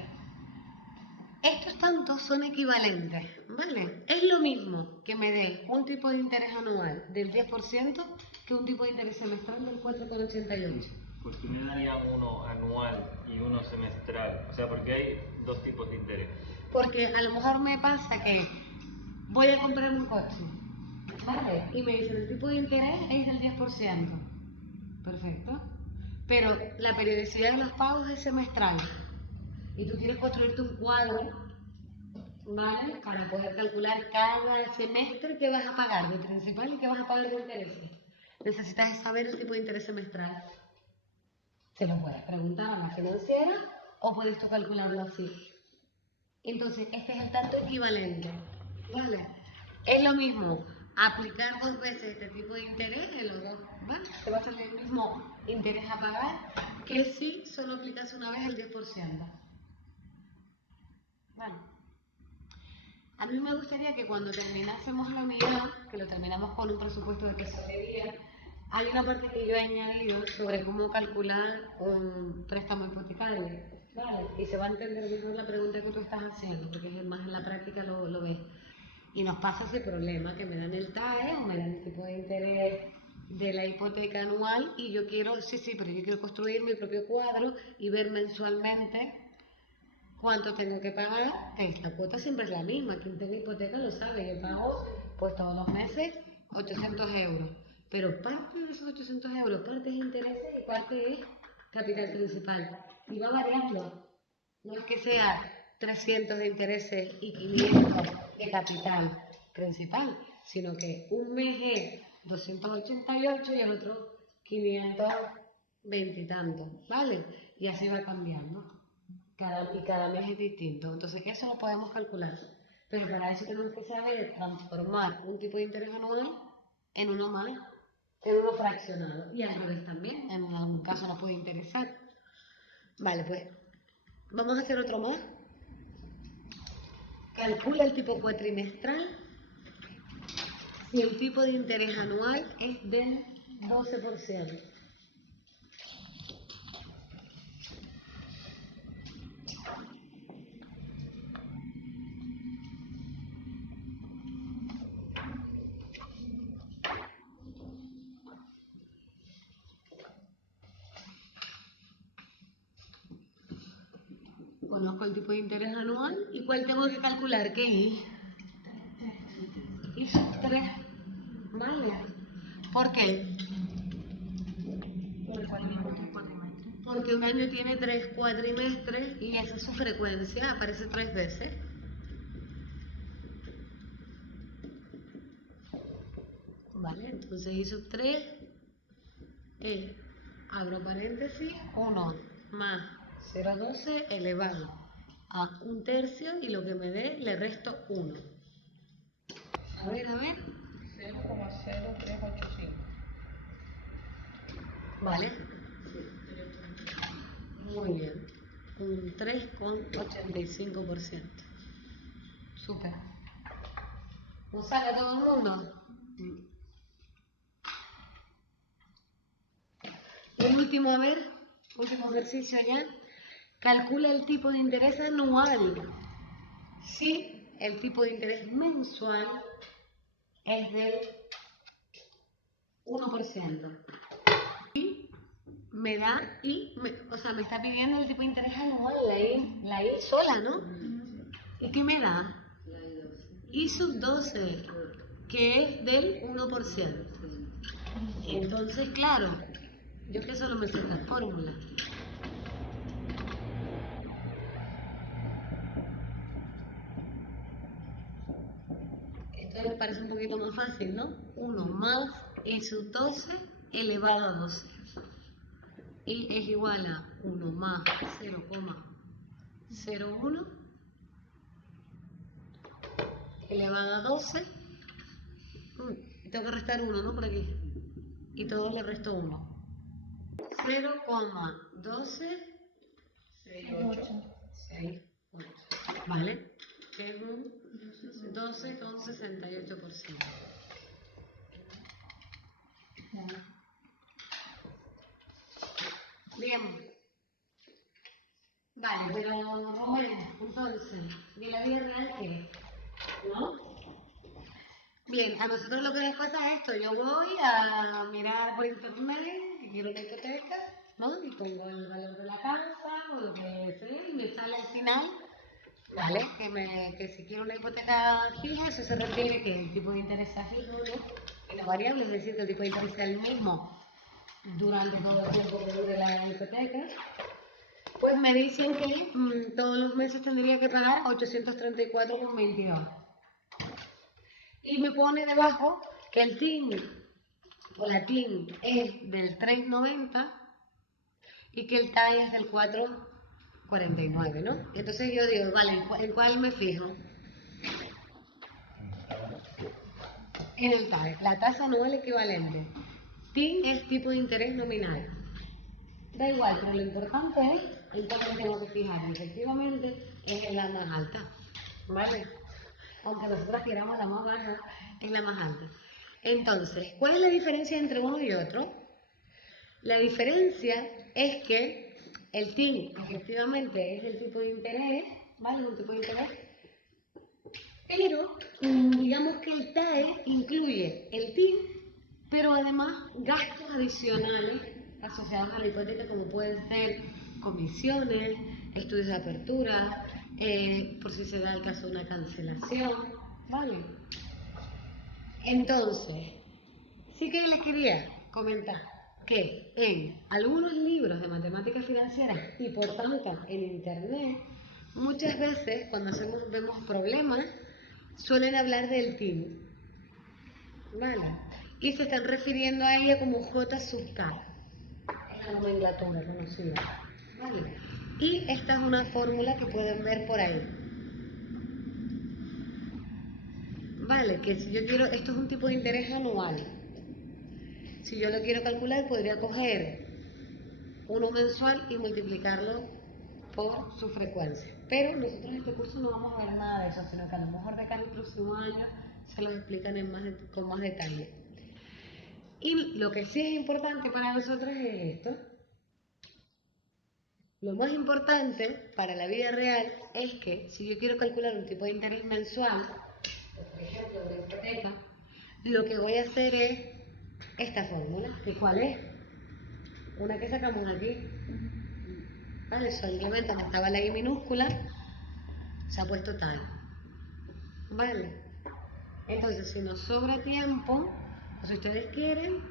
estos tantos son equivalentes, ¿vale? Es lo mismo que me dé un tipo de interés anual del 10% que un tipo de interés semestral del 4,88. ¿Por qué me darían uno anual y uno semestral? O sea, porque hay dos tipos de interés. Porque a lo mejor me pasa que voy a comprar un coche, ¿vale? Y me dicen el tipo de interés es del 10%. Perfecto. Pero la periodicidad de los pagos es semestral. Y tú quieres construirte un cuadro, ¿vale? Para poder calcular cada semestre qué vas a pagar de principal y qué vas a pagar de intereses. Necesitas saber el tipo de interés semestral. Se lo puedes preguntar a la financiera o puedes tú calcularlo así. Entonces, este es el tanto equivalente, ¿vale? Es lo mismo aplicar 2 veces este tipo de interés en los dos, ¿vale? Te va a salir el mismo interés a pagar que si solo aplicas una vez el 10%. Vale. A mí me gustaría que cuando terminásemos la unidad, que lo terminamos con un presupuesto de tesorería, hay una parte que yo he añadido sobre cómo calcular un préstamo hipotecario. Vale. Y se va a entender mejor la pregunta que tú estás haciendo, porque más en la práctica lo ves. Y nos pasa ese problema, que me dan el TAE o me dan el tipo de interés de la hipoteca anual y yo quiero, pero yo quiero construir mi propio cuadro y ver mensualmente cuánto tengo que pagar. Esta cuota siempre es la misma, quien tenga hipoteca lo sabe, yo pago pues todos los meses 800 euros, pero parte de esos 800 euros, parte es intereses y parte es capital principal y va variando, no es que sea 300 de intereses y 500 de capital principal, sino que un mes es 288 y el otro 520 y tanto, ¿vale? Y así va cambiando. Cada mes es distinto. Entonces, eso lo podemos calcular. Pero para eso tenemos que saber transformar un tipo de interés anual en uno más, en uno fraccionado. Y al revés también, en algún caso nos puede interesar. Vale, pues vamos a hacer otro más. Calcula el tipo cuatrimestral si el tipo de interés anual es del 12%. Conozco el tipo de interés anual y cuál tengo que calcular, ¿qué es? Y son 3, ¿vale? ¿Por qué? Porque un año tiene 3 cuatrimestres y esa es su frecuencia, aparece 3 veces. ¿Vale? Entonces I sub 3 es, abro paréntesis, 1 más 0,12 elevado a 1/3 y lo que me dé le resto 1. A ver. 0,0385. ¿Vale? Muy bien. Un 3,85%. Súper. ¿No sale todo el mundo? último, a ver, último ejercicio ya. Calcula el tipo de interés anual si el tipo de interés mensual es del 1%. Y me da, o sea, me está pidiendo el tipo de interés anual, la I sola, ¿no? ¿Y qué me da? I sub 12, que es del 1%. Entonces, claro, yo que solo me sé esta fórmula. Esto me parece un poquito más fácil, ¿no? 1 más I sub 12 elevado a 12. Y es igual a 1 más 0,01 elevado a 12. Tengo que restar 1, ¿no? Por aquí. Y todo le resto 1. 0,1268. ¿Vale? Que es un 12,68%. Bien. Vale, pero Romero, entonces, ¿de la vida real qué? ¿No? Bien, a nosotros lo que nos pasa es esto, yo voy a mirar por internet, que quiero una hipoteca, ¿no? Y pongo el valor de la casa o lo que sea y me sale al final, ¿vale? Que si quiero una hipoteca fija, eso se refiere que el tipo de interés sea fijo, ¿no? Y la variable, es decir, que el tipo de interés sea el mismo durante todo el tiempo que dure la hipoteca. Pues me dicen que todos los meses tendría que pagar 834,22. Y me pone debajo que el TIN o la TIN es del 3,90 y que el TAE es del 4,49, ¿no? Entonces yo digo, vale, ¿en cuál me fijo? En el TAE, la tasa anual equivalente. TIN es tipo de interés nominal. Da igual, pero lo importante es en cuál me tengo que fijar. Efectivamente, es en la más alta, ¿vale? Aunque nosotros queramos la más baja, es la más alta. Entonces, ¿cuál es la diferencia entre uno y otro? La diferencia es que el TIN efectivamente es el tipo de interés, ¿vale? Un tipo de interés. Pero digamos que el TAE incluye el TIN, pero además gastos adicionales asociados a la hipoteca, como pueden ser comisiones, estudios de apertura, por si se da el caso de una cancelación, ¿vale? Entonces, sí que les quería comentar que en algunos libros de matemáticas financieras y por tanto en internet, muchas veces cuando vemos problemas, suelen hablar del TIN, ¿vale? Y se están refiriendo a ella como J sub K, es la nomenclatura conocida, ¿vale? Y esta es una fórmula que pueden ver por ahí. Vale, que si yo quiero, esto es un tipo de interés anual. Si yo lo quiero calcular, podría coger uno mensual y multiplicarlo por su frecuencia. Pero nosotros en este curso no vamos a ver nada de eso, sino que a lo mejor de cada próximo año se los explican con más detalle. Y lo que sí es importante para nosotros es esto. Lo más importante para la vida real es que si yo quiero calcular un tipo de interés mensual, por ejemplo, de hipoteca, lo que voy a hacer es esta fórmula, que ¿cuál es? Una que sacamos aquí. Vale, simplemente como estaba la I minúscula, se ha puesto tal. Vale. Entonces, si nos sobra tiempo, o si ustedes quieren,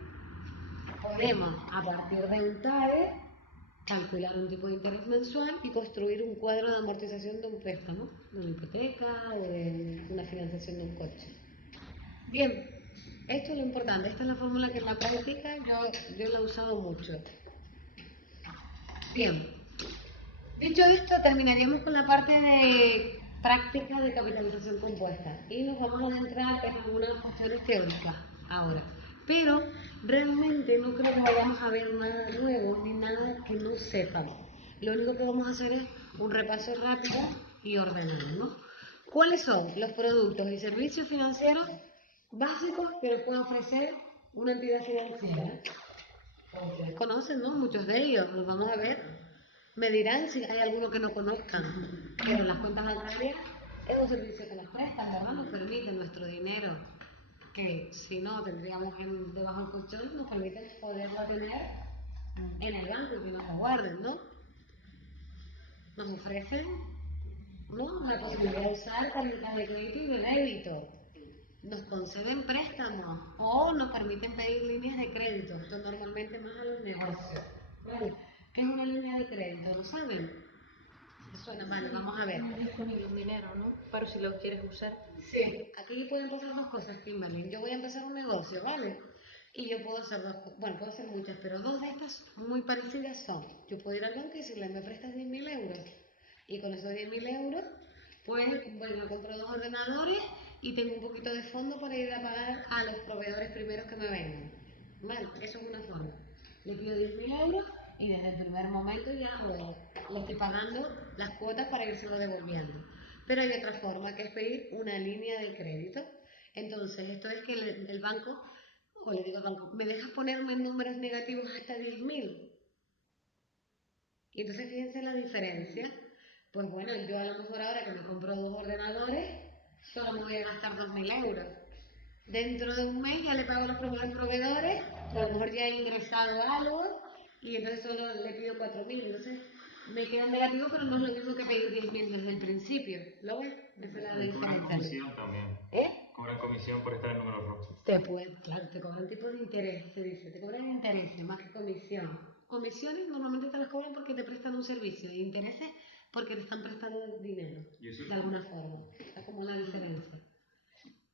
podemos, a partir de un TAE, calcular un tipo de interés mensual y construir un cuadro de amortización de un préstamo, de una hipoteca o de una financiación de un coche. Bien, esto es lo importante. Esta es la fórmula que en la práctica yo la he usado mucho. Bien, dicho esto, terminaríamos con la parte de práctica de capitalización compuesta y nos vamos a adentrar en algunas cuestiones teóricas ahora. Pero realmente no creo que vayamos a ver nada nuevo ni nada que no sepamos. Lo único que vamos a hacer es un repaso rápido y ordenado, ¿no? ¿Cuáles son los productos y servicios financieros básicos que nos puede ofrecer una entidad financiera? Ustedes conocen, ¿no? Muchos de ellos, los vamos a ver. Me dirán si hay alguno que no conozcan. Pero las cuentas bancarias es un servicio que nos prestan, ¿verdad? Nos permiten nuestro dinero, que si no tendríamos debajo del colchón, nos permiten poderlo tener en el banco y que nos lo guarden, ¿no? Nos ofrecen, ¿no?, la posibilidad de usar tarjetas de crédito y de débito. Nos conceden préstamos o nos permiten pedir líneas de crédito. Esto normalmente más a los negocios. Vale. ¿Qué es una línea de crédito? ¿Lo saben? ¿Les suena? Vale, vamos a ver. Disponible un dinero, ¿no? Para si lo quieres usar. Sí, aquí pueden pasar dos cosas, Kimberly. Yo voy a empezar un negocio, ¿vale? Y yo puedo hacer bueno, puedo hacer muchas, pero dos de estas muy parecidas son: yo puedo ir al banco y decirle, me prestas 10.000 euros. Y con esos 10.000 euros, pues, bueno, me compro 2 ordenadores y tengo un poquito de fondo para ir a pagar a los proveedores primeros que me vengan. Vale, eso es una forma. Le pido 10.000 euros y desde el primer momento ya lo estoy pagando las cuotas para irselo devolviendo. Pero hay otra forma, que es pedir una línea de crédito. Entonces, esto es que el banco, o le digo al banco, ¿me dejas ponerme en números negativos hasta 10.000? Y entonces fíjense la diferencia. Pues bueno, yo a lo mejor ahora que me compro 2 ordenadores, solo me voy a gastar 2.000 euros. Dentro de un mes ya le pago a los primeros proveedores, a lo mejor ya he ingresado algo, y entonces solo le pido 4.000. Entonces me queda en negativo, pero no es lo mismo que pedir 10.000 desde el principio. ¿Lo ves? Esa es la Y cobran diferencia. comisión también. Cobran comisión por estar en números rojos. Claro, te cobran tipo de interés, se dice. Te cobran intereses más que comisión. Comisiones normalmente te las cobran porque te prestan un servicio, y intereses porque te están prestando dinero, de alguna forma. Es como una diferencia.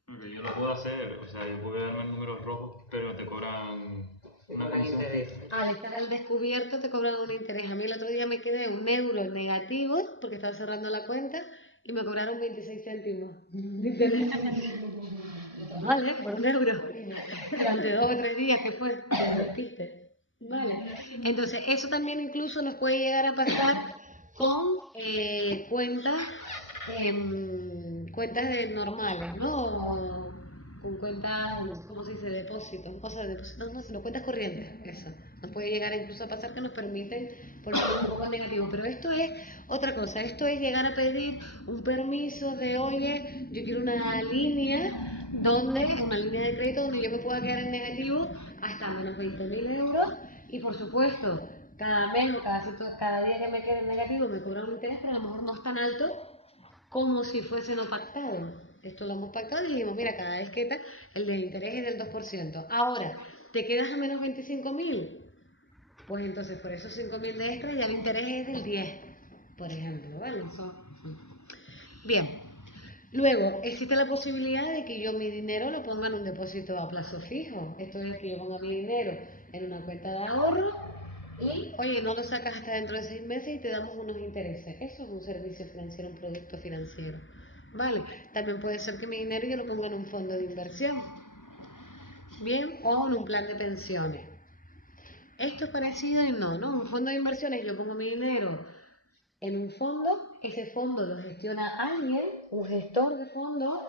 Porque yo lo puedo hacer, o sea, yo puedo darme en números rojos, pero no te cobran una comisión fija. Al estar al descubierto te cobran un interés. A mí el otro día me quedé 1 euro en negativo porque estaba cerrando la cuenta y me cobraron 26 céntimos de interés. Vale, por 1 euro. Durante 2 o 3 días que fue. ¿Viste? Vale. Entonces, eso también incluso nos puede llegar a pasar con cuentas, normales, ¿no? Con cuentas, ¿cómo se dice? Depósitos, cosas de depósitos, no, sino cuentas corrientes, eso. Nos puede llegar incluso a pasar que nos permiten poner un poco negativo, pero esto es otra cosa. Esto es llegar a pedir un permiso de, oye, yo quiero una línea de crédito donde yo me pueda quedar en negativo hasta menos 20.000 euros, y por supuesto, cada mes o cada día que me quede en negativo me cobran un interés, pero a lo mejor no es tan alto como si fuese no pactado. Esto lo hemos pactado y dijimos, mira, cada vez que el de interés es del 2%. Ahora, ¿te quedas a menos 25.000? Pues entonces por esos 5.000 de extra ya el interés es del 10, por ejemplo, ¿vale? Bien. Luego, existe la posibilidad de que yo mi dinero lo ponga en un depósito a plazo fijo. Esto es que yo ponga mi dinero en una cuenta de ahorro y, oye, no lo sacas hasta dentro de 6 meses y te damos unos intereses. Eso es un servicio financiero, un producto financiero. Vale. También puede ser que mi dinero yo lo ponga en un fondo de inversión. Bien, o en un plan de pensiones. Esto es parecido y no, ¿no? Un fondo de inversiones, yo pongo mi dinero en un fondo, ese fondo lo gestiona alguien, un gestor de fondo,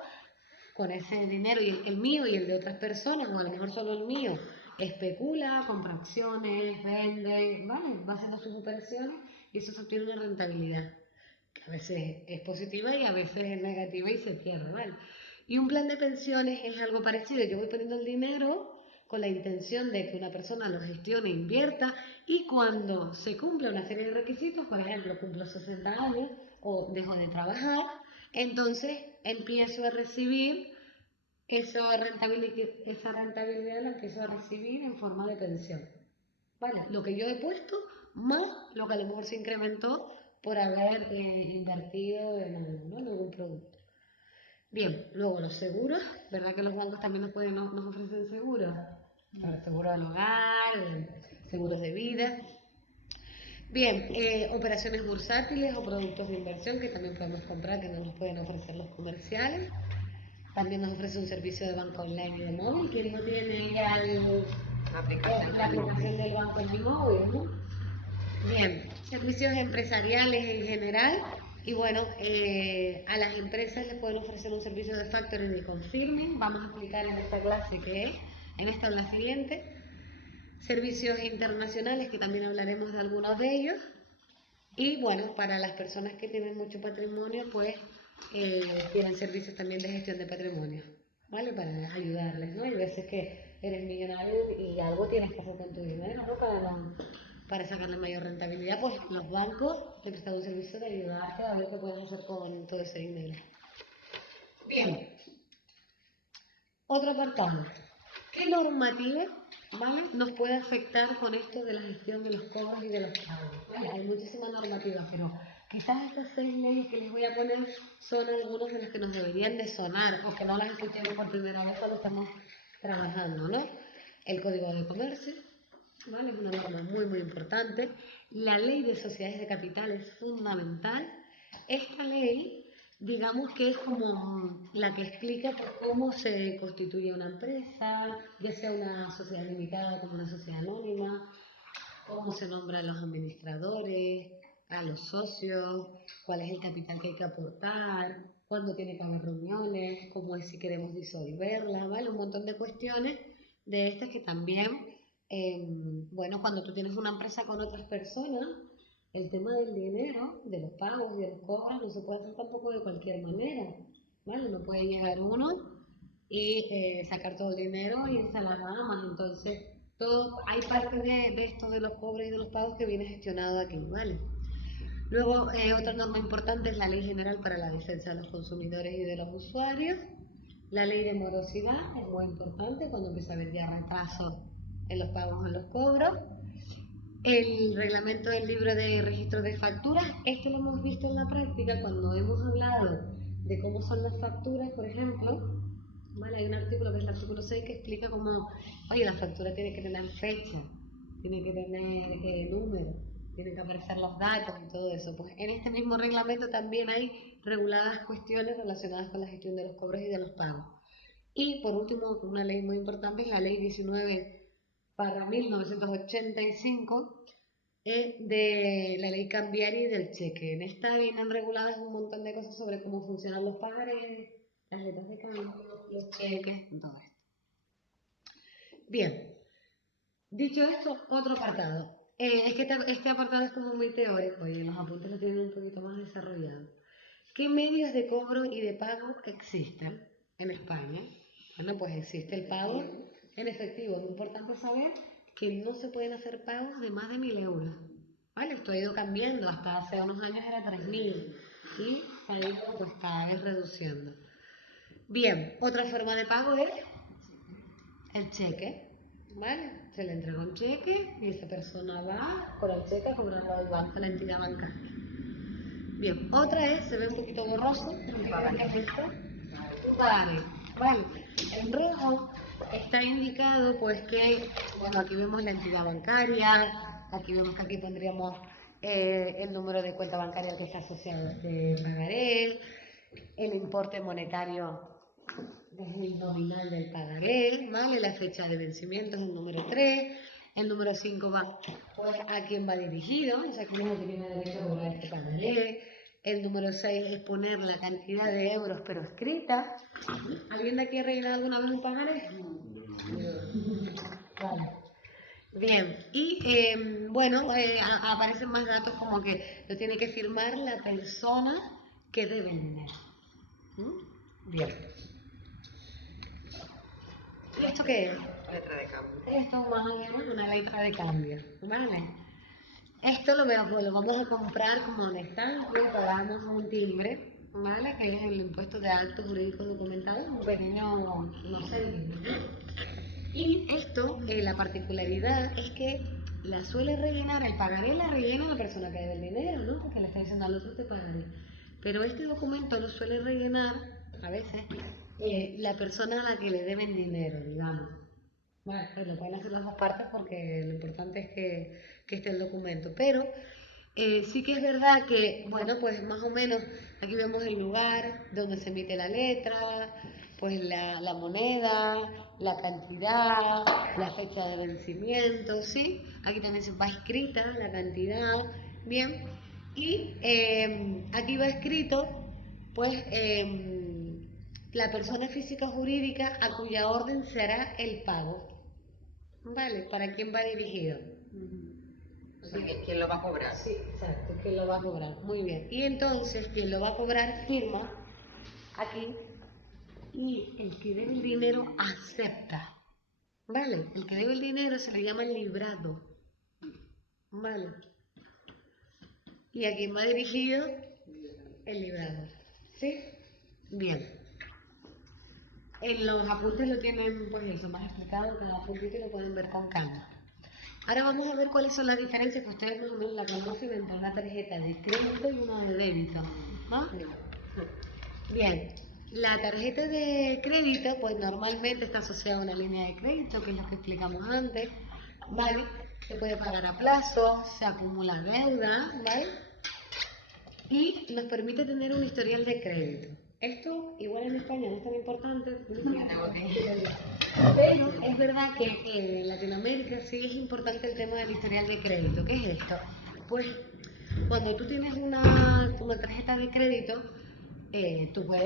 con ese dinero, y el mío y el de otras personas, o a lo mejor solo el mío, especula, compra acciones, vende, ¿vale? Va haciendo sus operaciones y eso se obtiene una rentabilidad, que a veces es positiva y a veces es negativa y se pierde, ¿vale? Y un plan de pensiones es algo parecido. Yo voy poniendo el dinero con la intención de que una persona lo gestione, invierta, y cuando se cumpla una serie de requisitos, por ejemplo, cumplo 60 años o dejo de trabajar, entonces empiezo a recibir esa rentabilidad la empiezo a recibir en forma de pensión. ¿Vale? Lo que yo he puesto más lo que a lo mejor se incrementó por haber invertido en algún producto. Bien, luego los seguros, ¿verdad que los bancos también nos ofrecen seguros? Seguro del hogar, seguros de vida. Bien, operaciones bursátiles o productos de inversión que también podemos comprar, que no nos pueden ofrecer los comerciales. También nos ofrece un servicio de banco online y de móvil. ¿Quién no tiene ya la aplicación del banco en el móvil, ¿no? Bien, servicios empresariales en general. Y bueno, a las empresas les pueden ofrecer un servicio de factoring y confirming. Vamos a explicar en esta clase qué es, en esta o en la siguiente. Servicios internacionales, que también hablaremos de algunos de ellos. Y bueno, para las personas que tienen mucho patrimonio, pues tienen servicios también de gestión de patrimonio, ¿vale? Para ayudarles, ¿no? Hay veces que eres millonario y algo tienes que hacer con tu dinero, ¿no? Para sacarle mayor rentabilidad, pues los bancos te prestan un servicio de ayudarte a ver qué puedes hacer con todo ese dinero. Bien. Otro apartado. ¿Qué normativa, ¿vale?, nos puede afectar con esto de la gestión de los cobros y de los pagos? ¿Vale? Hay muchísimas normativas, pero quizás estas 6 leyes que les voy a poner son algunos de los que nos deberían de sonar, o que no las escuchemos por primera vez cuando estamos trabajando, ¿no? El Código de Comercio, ¿vale? Es una norma muy, muy importante. La Ley de Sociedades de Capital es fundamental. Esta ley, digamos que es como la que explica pues, cómo se constituye una empresa, ya sea una sociedad limitada como una sociedad anónima, cómo se nombran los administradores, a los socios, cuál es el capital que hay que aportar, cuándo tiene que haber reuniones, cómo es si queremos disolverla, ¿vale? Un montón de cuestiones de estas que también, bueno, cuando tú tienes una empresa con otras personas, el tema del dinero, de los pagos y de los cobros no se puede hacer tampoco de cualquier manera, ¿vale? No puede llegar uno y sacar todo el dinero y instalar nada más. Entonces, hay parte de esto de los cobros y de los pagos que viene gestionado aquí, ¿vale? Luego, otra norma importante es la Ley General para la Defensa de los Consumidores y de los Usuarios. La Ley de Morosidad es muy importante cuando empieza a haber ya retrasos en los pagos o en los cobros. El reglamento del libro de registro de facturas, esto lo hemos visto en la práctica cuando hemos hablado de cómo son las facturas, por ejemplo. Vale, hay un artículo que es el artículo 6 que explica cómo, oye, la factura tiene que tener fecha, tiene que tener número, tienen que aparecer los datos y todo eso. Pues en este mismo reglamento también hay reguladas cuestiones relacionadas con la gestión de los cobros y de los pagos. Y por último, una ley muy importante es la ley 19/1985, de la ley cambiaria y del cheque. En esta vienen reguladas un montón de cosas sobre cómo funcionan los pagarés, las letras de cambio, los cheques, todo esto. Bien, dicho esto, otro apartado. Es que este apartado es como muy teórico y los apuntes lo tienen un poquito más desarrollado. ¿Qué medios de cobro y de pago existen en España? Bueno, pues existe el pago en efectivo. Es importante saber que no se pueden hacer pagos de más de 1.000 euros. ¿Vale? Esto ha ido cambiando. Hasta hace unos años era 3.000 y ha ido pues, cada vez reduciendo. Bien, otra forma de pago es el cheque. ¿Vale? Se le entrega un cheque y esa persona va con el cheque a cobrarlo al banco, a la entidad bancaria. Bien, otra es, se ve un poquito borroso, un pagaré. Vale, en rojo está indicado pues que, bueno, aquí vemos la entidad bancaria, aquí vemos que aquí pondríamos el número de cuenta bancaria al que está asociado este pagaré, el importe monetario es el nominal del pagaré, ¿vale? La fecha de vencimiento es el número 3, el número 5 va pues, a quién va dirigido, o sea, quién es el que tiene derecho a cobrar este pagaré. El número 6 es poner la cantidad de euros, pero escrita. ¿Alguien de aquí ha rellenado alguna vez un pagaré? Vale. Bien, y bueno, aparecen más datos como que lo tiene que firmar la persona que debe el dinero. Bien. ¿Y esto qué es? Letra de cambio. Esto es más o menos una letra de cambio, ¿vale? Esto lo vamos a comprar como honestante y pagamos un timbre, ¿vale? Que es el impuesto de actos jurídicos documentados, un pequeño, no sé, y esto, la particularidad es que la suele rellenar, el pagaré la rellena la persona que debe el dinero, ¿no? Porque le está diciendo al otro te pagaré. Pero este documento lo suele rellenar, a veces, la persona a la que le deben dinero, digamos. Bueno, pues lo pueden hacer las dos partes porque lo importante es que esté el documento. Pero sí que es verdad que, bueno, pues más o menos aquí vemos el lugar donde se emite la letra, pues la moneda, la cantidad, la fecha de vencimiento, ¿sí? Aquí también se va escrita la cantidad, bien. Y aquí va escrito, pues, la persona física o jurídica a cuya orden se hará el pago. ¿vale? ¿Para quién va dirigido? O sea, ¿quién lo va a cobrar? Sí, exacto, ¿quién lo va a cobrar? Muy bien. Y entonces, quien lo va a cobrar firma aquí y el que debe el dinero acepta. ¿Vale? El que debe el dinero se le llama librado. ¿Vale? Y a quien va dirigido, el librado. ¿Sí? Bien. En los apuntes lo tienen, pues eso, más explicado, cada puntito y lo pueden ver con calma. Ahora vamos a ver cuáles son las diferencias que ustedes más o menos la conocen entre una tarjeta de crédito y una de débito. ¿No? Bien, la tarjeta de crédito pues normalmente está asociada a una línea de crédito, que es lo que explicamos antes, ¿vale? Se puede pagar a plazo, se acumula deuda, ¿vale? Y nos permite tener un historial de crédito. Esto, igual en España no es tan importante, pero es verdad que en Latinoamérica sí es importante el tema del historial de crédito. ¿Qué es esto? Pues cuando tú tienes una tarjeta de crédito, tú vas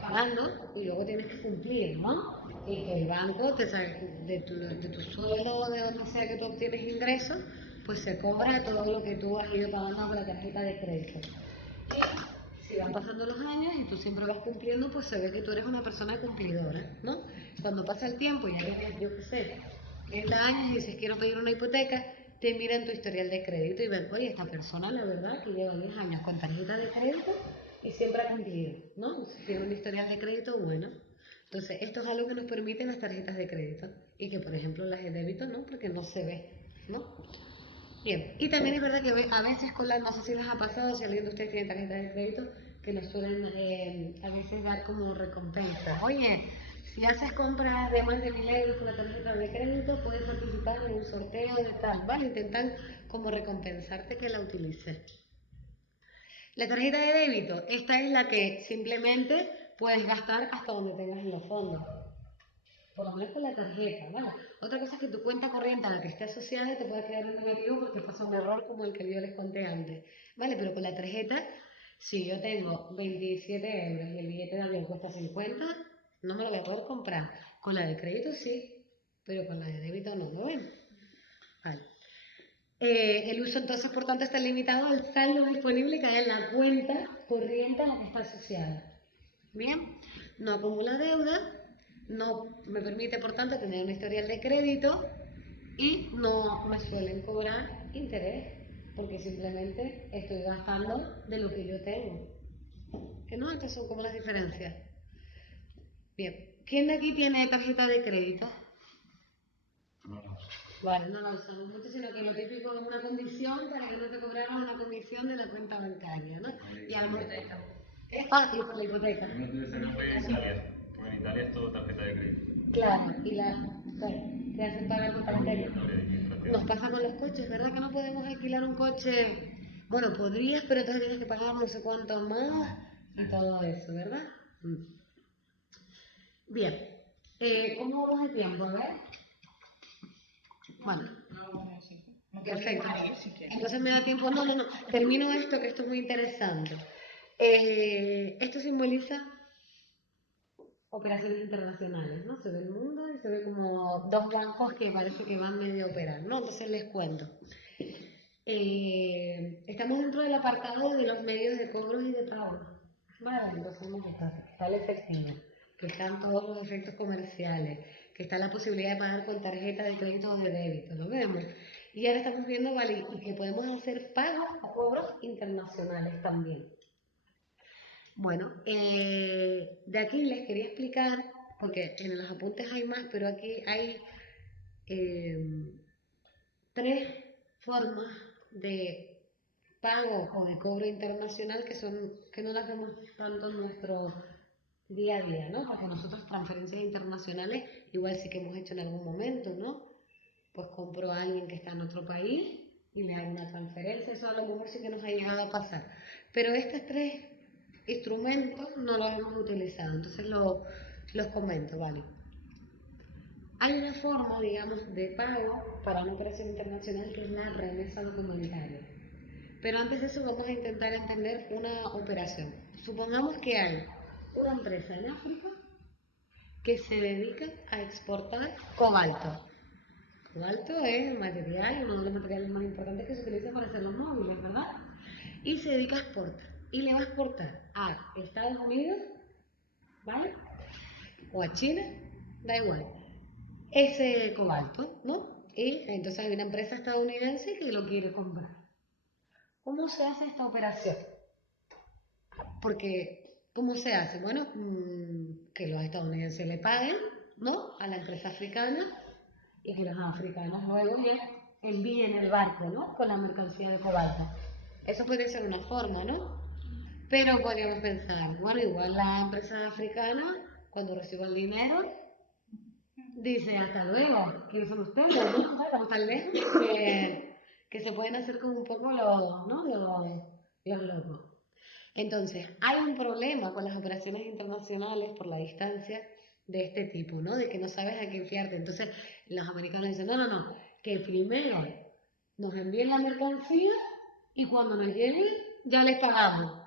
pagando y luego tienes que cumplir, ¿no? Y que el banco te saque de tu sueldo o de donde sea que tú obtienes ingresos, pues se cobra todo lo que tú has ido pagando con la tarjeta de crédito. Y si van pasando los años y tú siempre vas cumpliendo, pues se ve que tú eres una persona cumplidora, ¿no? Cuando pasa el tiempo, ya tienes, yo qué sé, 30 años y dices quiero pedir una hipoteca, te miran tu historial de crédito y ven, oye, esta persona la verdad que lleva 10 años con tarjeta de crédito y siempre ha cumplido, ¿no? Tiene un historial de crédito bueno. Entonces, esto es algo que nos permiten las tarjetas de crédito y que, por ejemplo, las de débito no, porque no se ve, ¿no? Bien, y también es verdad que a veces con las, no sé si les ha pasado, si alguien de ustedes tiene tarjeta de crédito, que nos suelen a veces dar como recompensa. Oye, si haces compras de más de 1.000 euros con la tarjeta de crédito, puedes participar en un sorteo de tal, ¿vale? Intentan como recompensarte que la utilices. La tarjeta de débito, esta es la que simplemente puedes gastar hasta donde tengas en los fondos. Por lo menos con la tarjeta, ¿vale? Otra cosa es que tu cuenta corriente a la que esté asociada te pueda quedar en negativo porque pasa un error como el que yo les conté antes, ¿vale? Pero con la tarjeta, si yo tengo 27 euros y el billete de avión cuesta 50, no me lo voy a poder comprar. Con la de crédito sí, pero con la de débito no, ¿lo ven? Vale. El uso entonces, por tanto, está limitado al saldo disponible que hay en la cuenta corriente a la que está asociada. Bien, no acumula deuda, no me permite, por tanto, tener un historial de crédito y no me suelen cobrar interés, porque simplemente estoy gastando de lo que yo tengo. ¿Que no? Estas son como las diferencias. Bien, ¿quién de aquí tiene tarjeta de crédito? Vale, no la usamos mucho, sino que lo típico es una condición para que no te cobraran una comisión de la cuenta bancaria, ¿no? Y a lo mejor es fácil por la hipoteca. No debe ser un país de Italia, porque en Italia es todo tarjeta de crédito. Claro, claro, te hacen pagar con tarjeta. Nos pasa con los coches, ¿verdad? Que no podemos alquilar un coche. Bueno, podrías, pero entonces tienes que pagar no sé cuánto más y todo eso, ¿verdad? Bien, ¿cómo vamos de tiempo? A ver. Bueno, perfecto. Entonces me da tiempo. No, termino esto, que esto es muy interesante. Esto simboliza operaciones internacionales, ¿no? Se ve el mundo y se ve como dos bancos que parece que van medio a operar, ¿no? Entonces les cuento. Estamos dentro del apartado de los medios de cobros y de pago. Vale, entonces está el efectivo, que están todos los efectos comerciales, que está la posibilidad de pagar con tarjeta de crédito o de débito, ¿lo vemos? Y ahora estamos viendo, vale, y que podemos hacer pagos o cobros internacionales también. Bueno, de aquí les quería explicar, porque en los apuntes hay más, pero aquí hay tres formas de pago o de cobro internacional que no las vemos tanto en nuestro día a día, ¿no? Porque nosotros transferencias internacionales igual sí que hemos hecho en algún momento, ¿no? Pues compro a alguien que está en otro país y le hago una transferencia, eso a lo mejor sí que nos ha llegado a pasar. Pero estos tres instrumentos no los hemos utilizado, entonces los comento, ¿vale? Hay una forma, digamos, de pago para una operación internacional que es la remesa documentaria. Pero antes de eso vamos a intentar entender una operación. Supongamos que hay una empresa en África que se dedica a exportar cobalto. Cobalto es el material, uno de los materiales más importantes que se utiliza para hacer los móviles, ¿verdad? Y se dedica a exportar. Y le va a exportar a Estados Unidos, ¿vale? O a China, da igual. Ese cobalto, ¿no? Y entonces hay una empresa estadounidense que lo quiere comprar. ¿Cómo se hace esta operación? Porque, ¿cómo se hace? Bueno, que los estadounidenses le paguen, ¿no? A la empresa africana y que los africanos luego ya envíen el barco, ¿no? Con la mercancía de cobalto. Eso podría ser una forma, ¿no? Pero podríamos pensar, bueno, igual la empresa africana, cuando reciba el dinero, dice, hasta luego, ¿quiénes son ustedes? ¿No? Estamos tan lejos que se pueden hacer como un poco los, ¿no? Los locos. Entonces, hay un problema con las operaciones internacionales por la distancia de este tipo, ¿no? De que no sabes a quién fiarte. Entonces, los americanos dicen, no, que primero nos envíen la mercancía y cuando nos llegue ya les pagamos,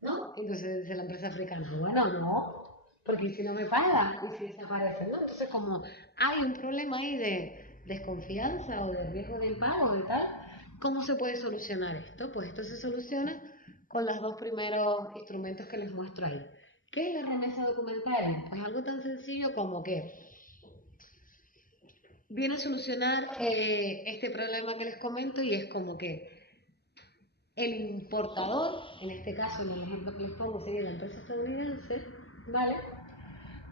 ¿no? Entonces dice la empresa africana, bueno, no, porque si no me pagan y si desaparecen, ¿no? Entonces, como hay un problema ahí de desconfianza o de riesgo de impago y tal, ¿cómo se puede solucionar esto? Pues esto se soluciona con los dos primeros instrumentos que les muestro ahí. ¿Qué es la remesa documentaria? Pues algo tan sencillo como que viene a solucionar este problema que les comento y es como que el importador, en este caso en el ejemplo que les pongo sería la empresa estadounidense, ¿vale?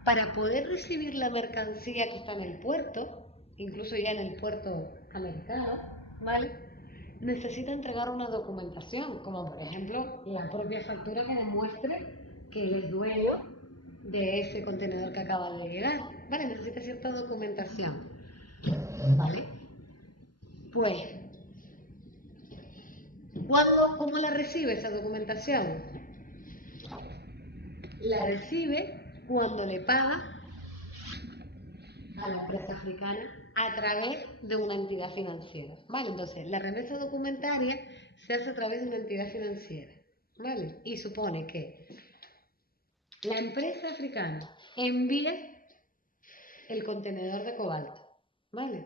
Para poder recibir la mercancía que está en el puerto, incluso ya en el puerto americano, ¿vale? Necesita entregar una documentación, como por ejemplo la propia factura que demuestre que él es dueño de ese contenedor que acaba de llegar, ¿vale? Necesita cierta documentación, ¿vale? Pues, ¿cómo la recibe esa documentación? La recibe cuando le paga a la empresa africana a través de una entidad financiera, ¿vale? Entonces, la remesa documentaria se hace a través de una entidad financiera, ¿vale? Y supone que la empresa africana envía el contenedor de cobalto, ¿vale?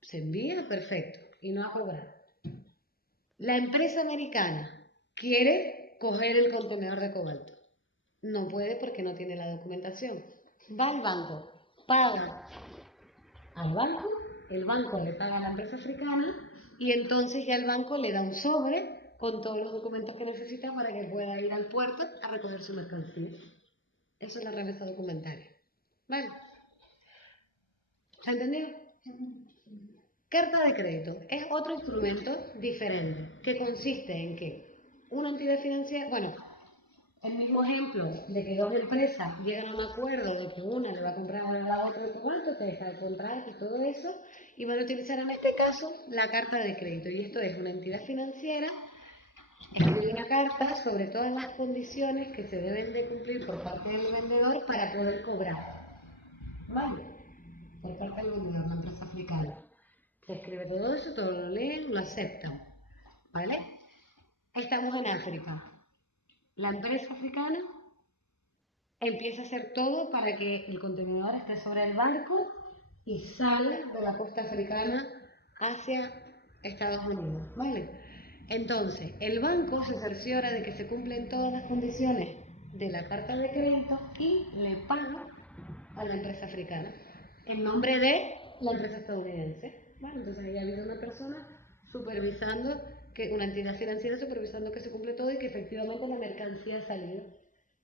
Se envía, perfecto, y no ha cobrado. La empresa americana quiere coger el contenedor de cobalto. No puede porque no tiene la documentación. Va al banco, paga al banco, el banco le paga a la empresa africana y entonces ya el banco le da un sobre con todos los documentos que necesita para que pueda ir al puerto a recoger su mercancía. Eso es la remesa documentaria. ¿Vale? ¿Se ha entendido? Carta de crédito es otro instrumento diferente que consiste en que una entidad financiera, bueno, el mismo ejemplo de que dos empresas llegan a un acuerdo de que una le va a comprar a la otra de cuánto, te deja el contrato y todo eso, y van a utilizar en este caso la carta de crédito. Y esto es una entidad financiera, escribe una carta sobre todas las condiciones que se deben de cumplir por parte del vendedor para poder cobrar. ¿Vale? Por parte del vendedor, la empresa africana. Se escribe todo eso, todos lo leen, lo aceptan. ¿Vale? Estamos en África. La empresa africana empieza a hacer todo para que el contenedor esté sobre el barco y sale de la costa africana hacia Estados Unidos, ¿vale? Entonces, el banco se cerciora de que se cumplen todas las condiciones de la carta de crédito y le paga a la empresa africana en nombre de la empresa estadounidense, ¿vale? Entonces, ahí ha habido una persona supervisando, una entidad financiera supervisando que se cumple todo y que efectivamente la mercancía ha salido.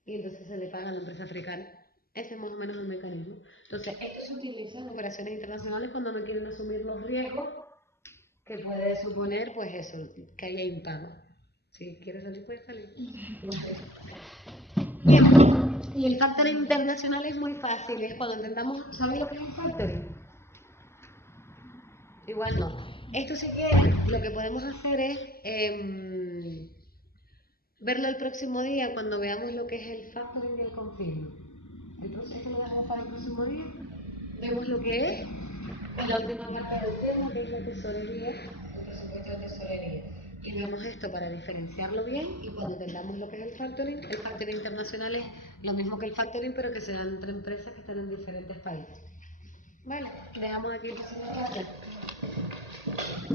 Y entonces se le paga a la empresa africana. Ese es más o menos el mecanismo. Entonces, esto se utiliza en operaciones internacionales cuando no quieren asumir los riesgos que puede suponer, pues eso, que haya impago. Si quieres salir, puedes salir. Bien. Y el factoring internacional es muy fácil, es cuando entendamos, ¿sabes lo que es un factoring? Igual no. Esto si quieres, lo que podemos hacer es verlo el próximo día cuando veamos lo que es el factoring y el confirmo. Esto lo dejamos para el próximo día. Vemos lo que es la última parte del tema, que es la tesorería, el presupuesto de tesorería. Y vemos esto para diferenciarlo bien y cuando entendamos lo que es el factoring internacional es lo mismo que el factoring, pero que se da entre empresas que están en diferentes países. Vale, dejamos aquí el próximo clase.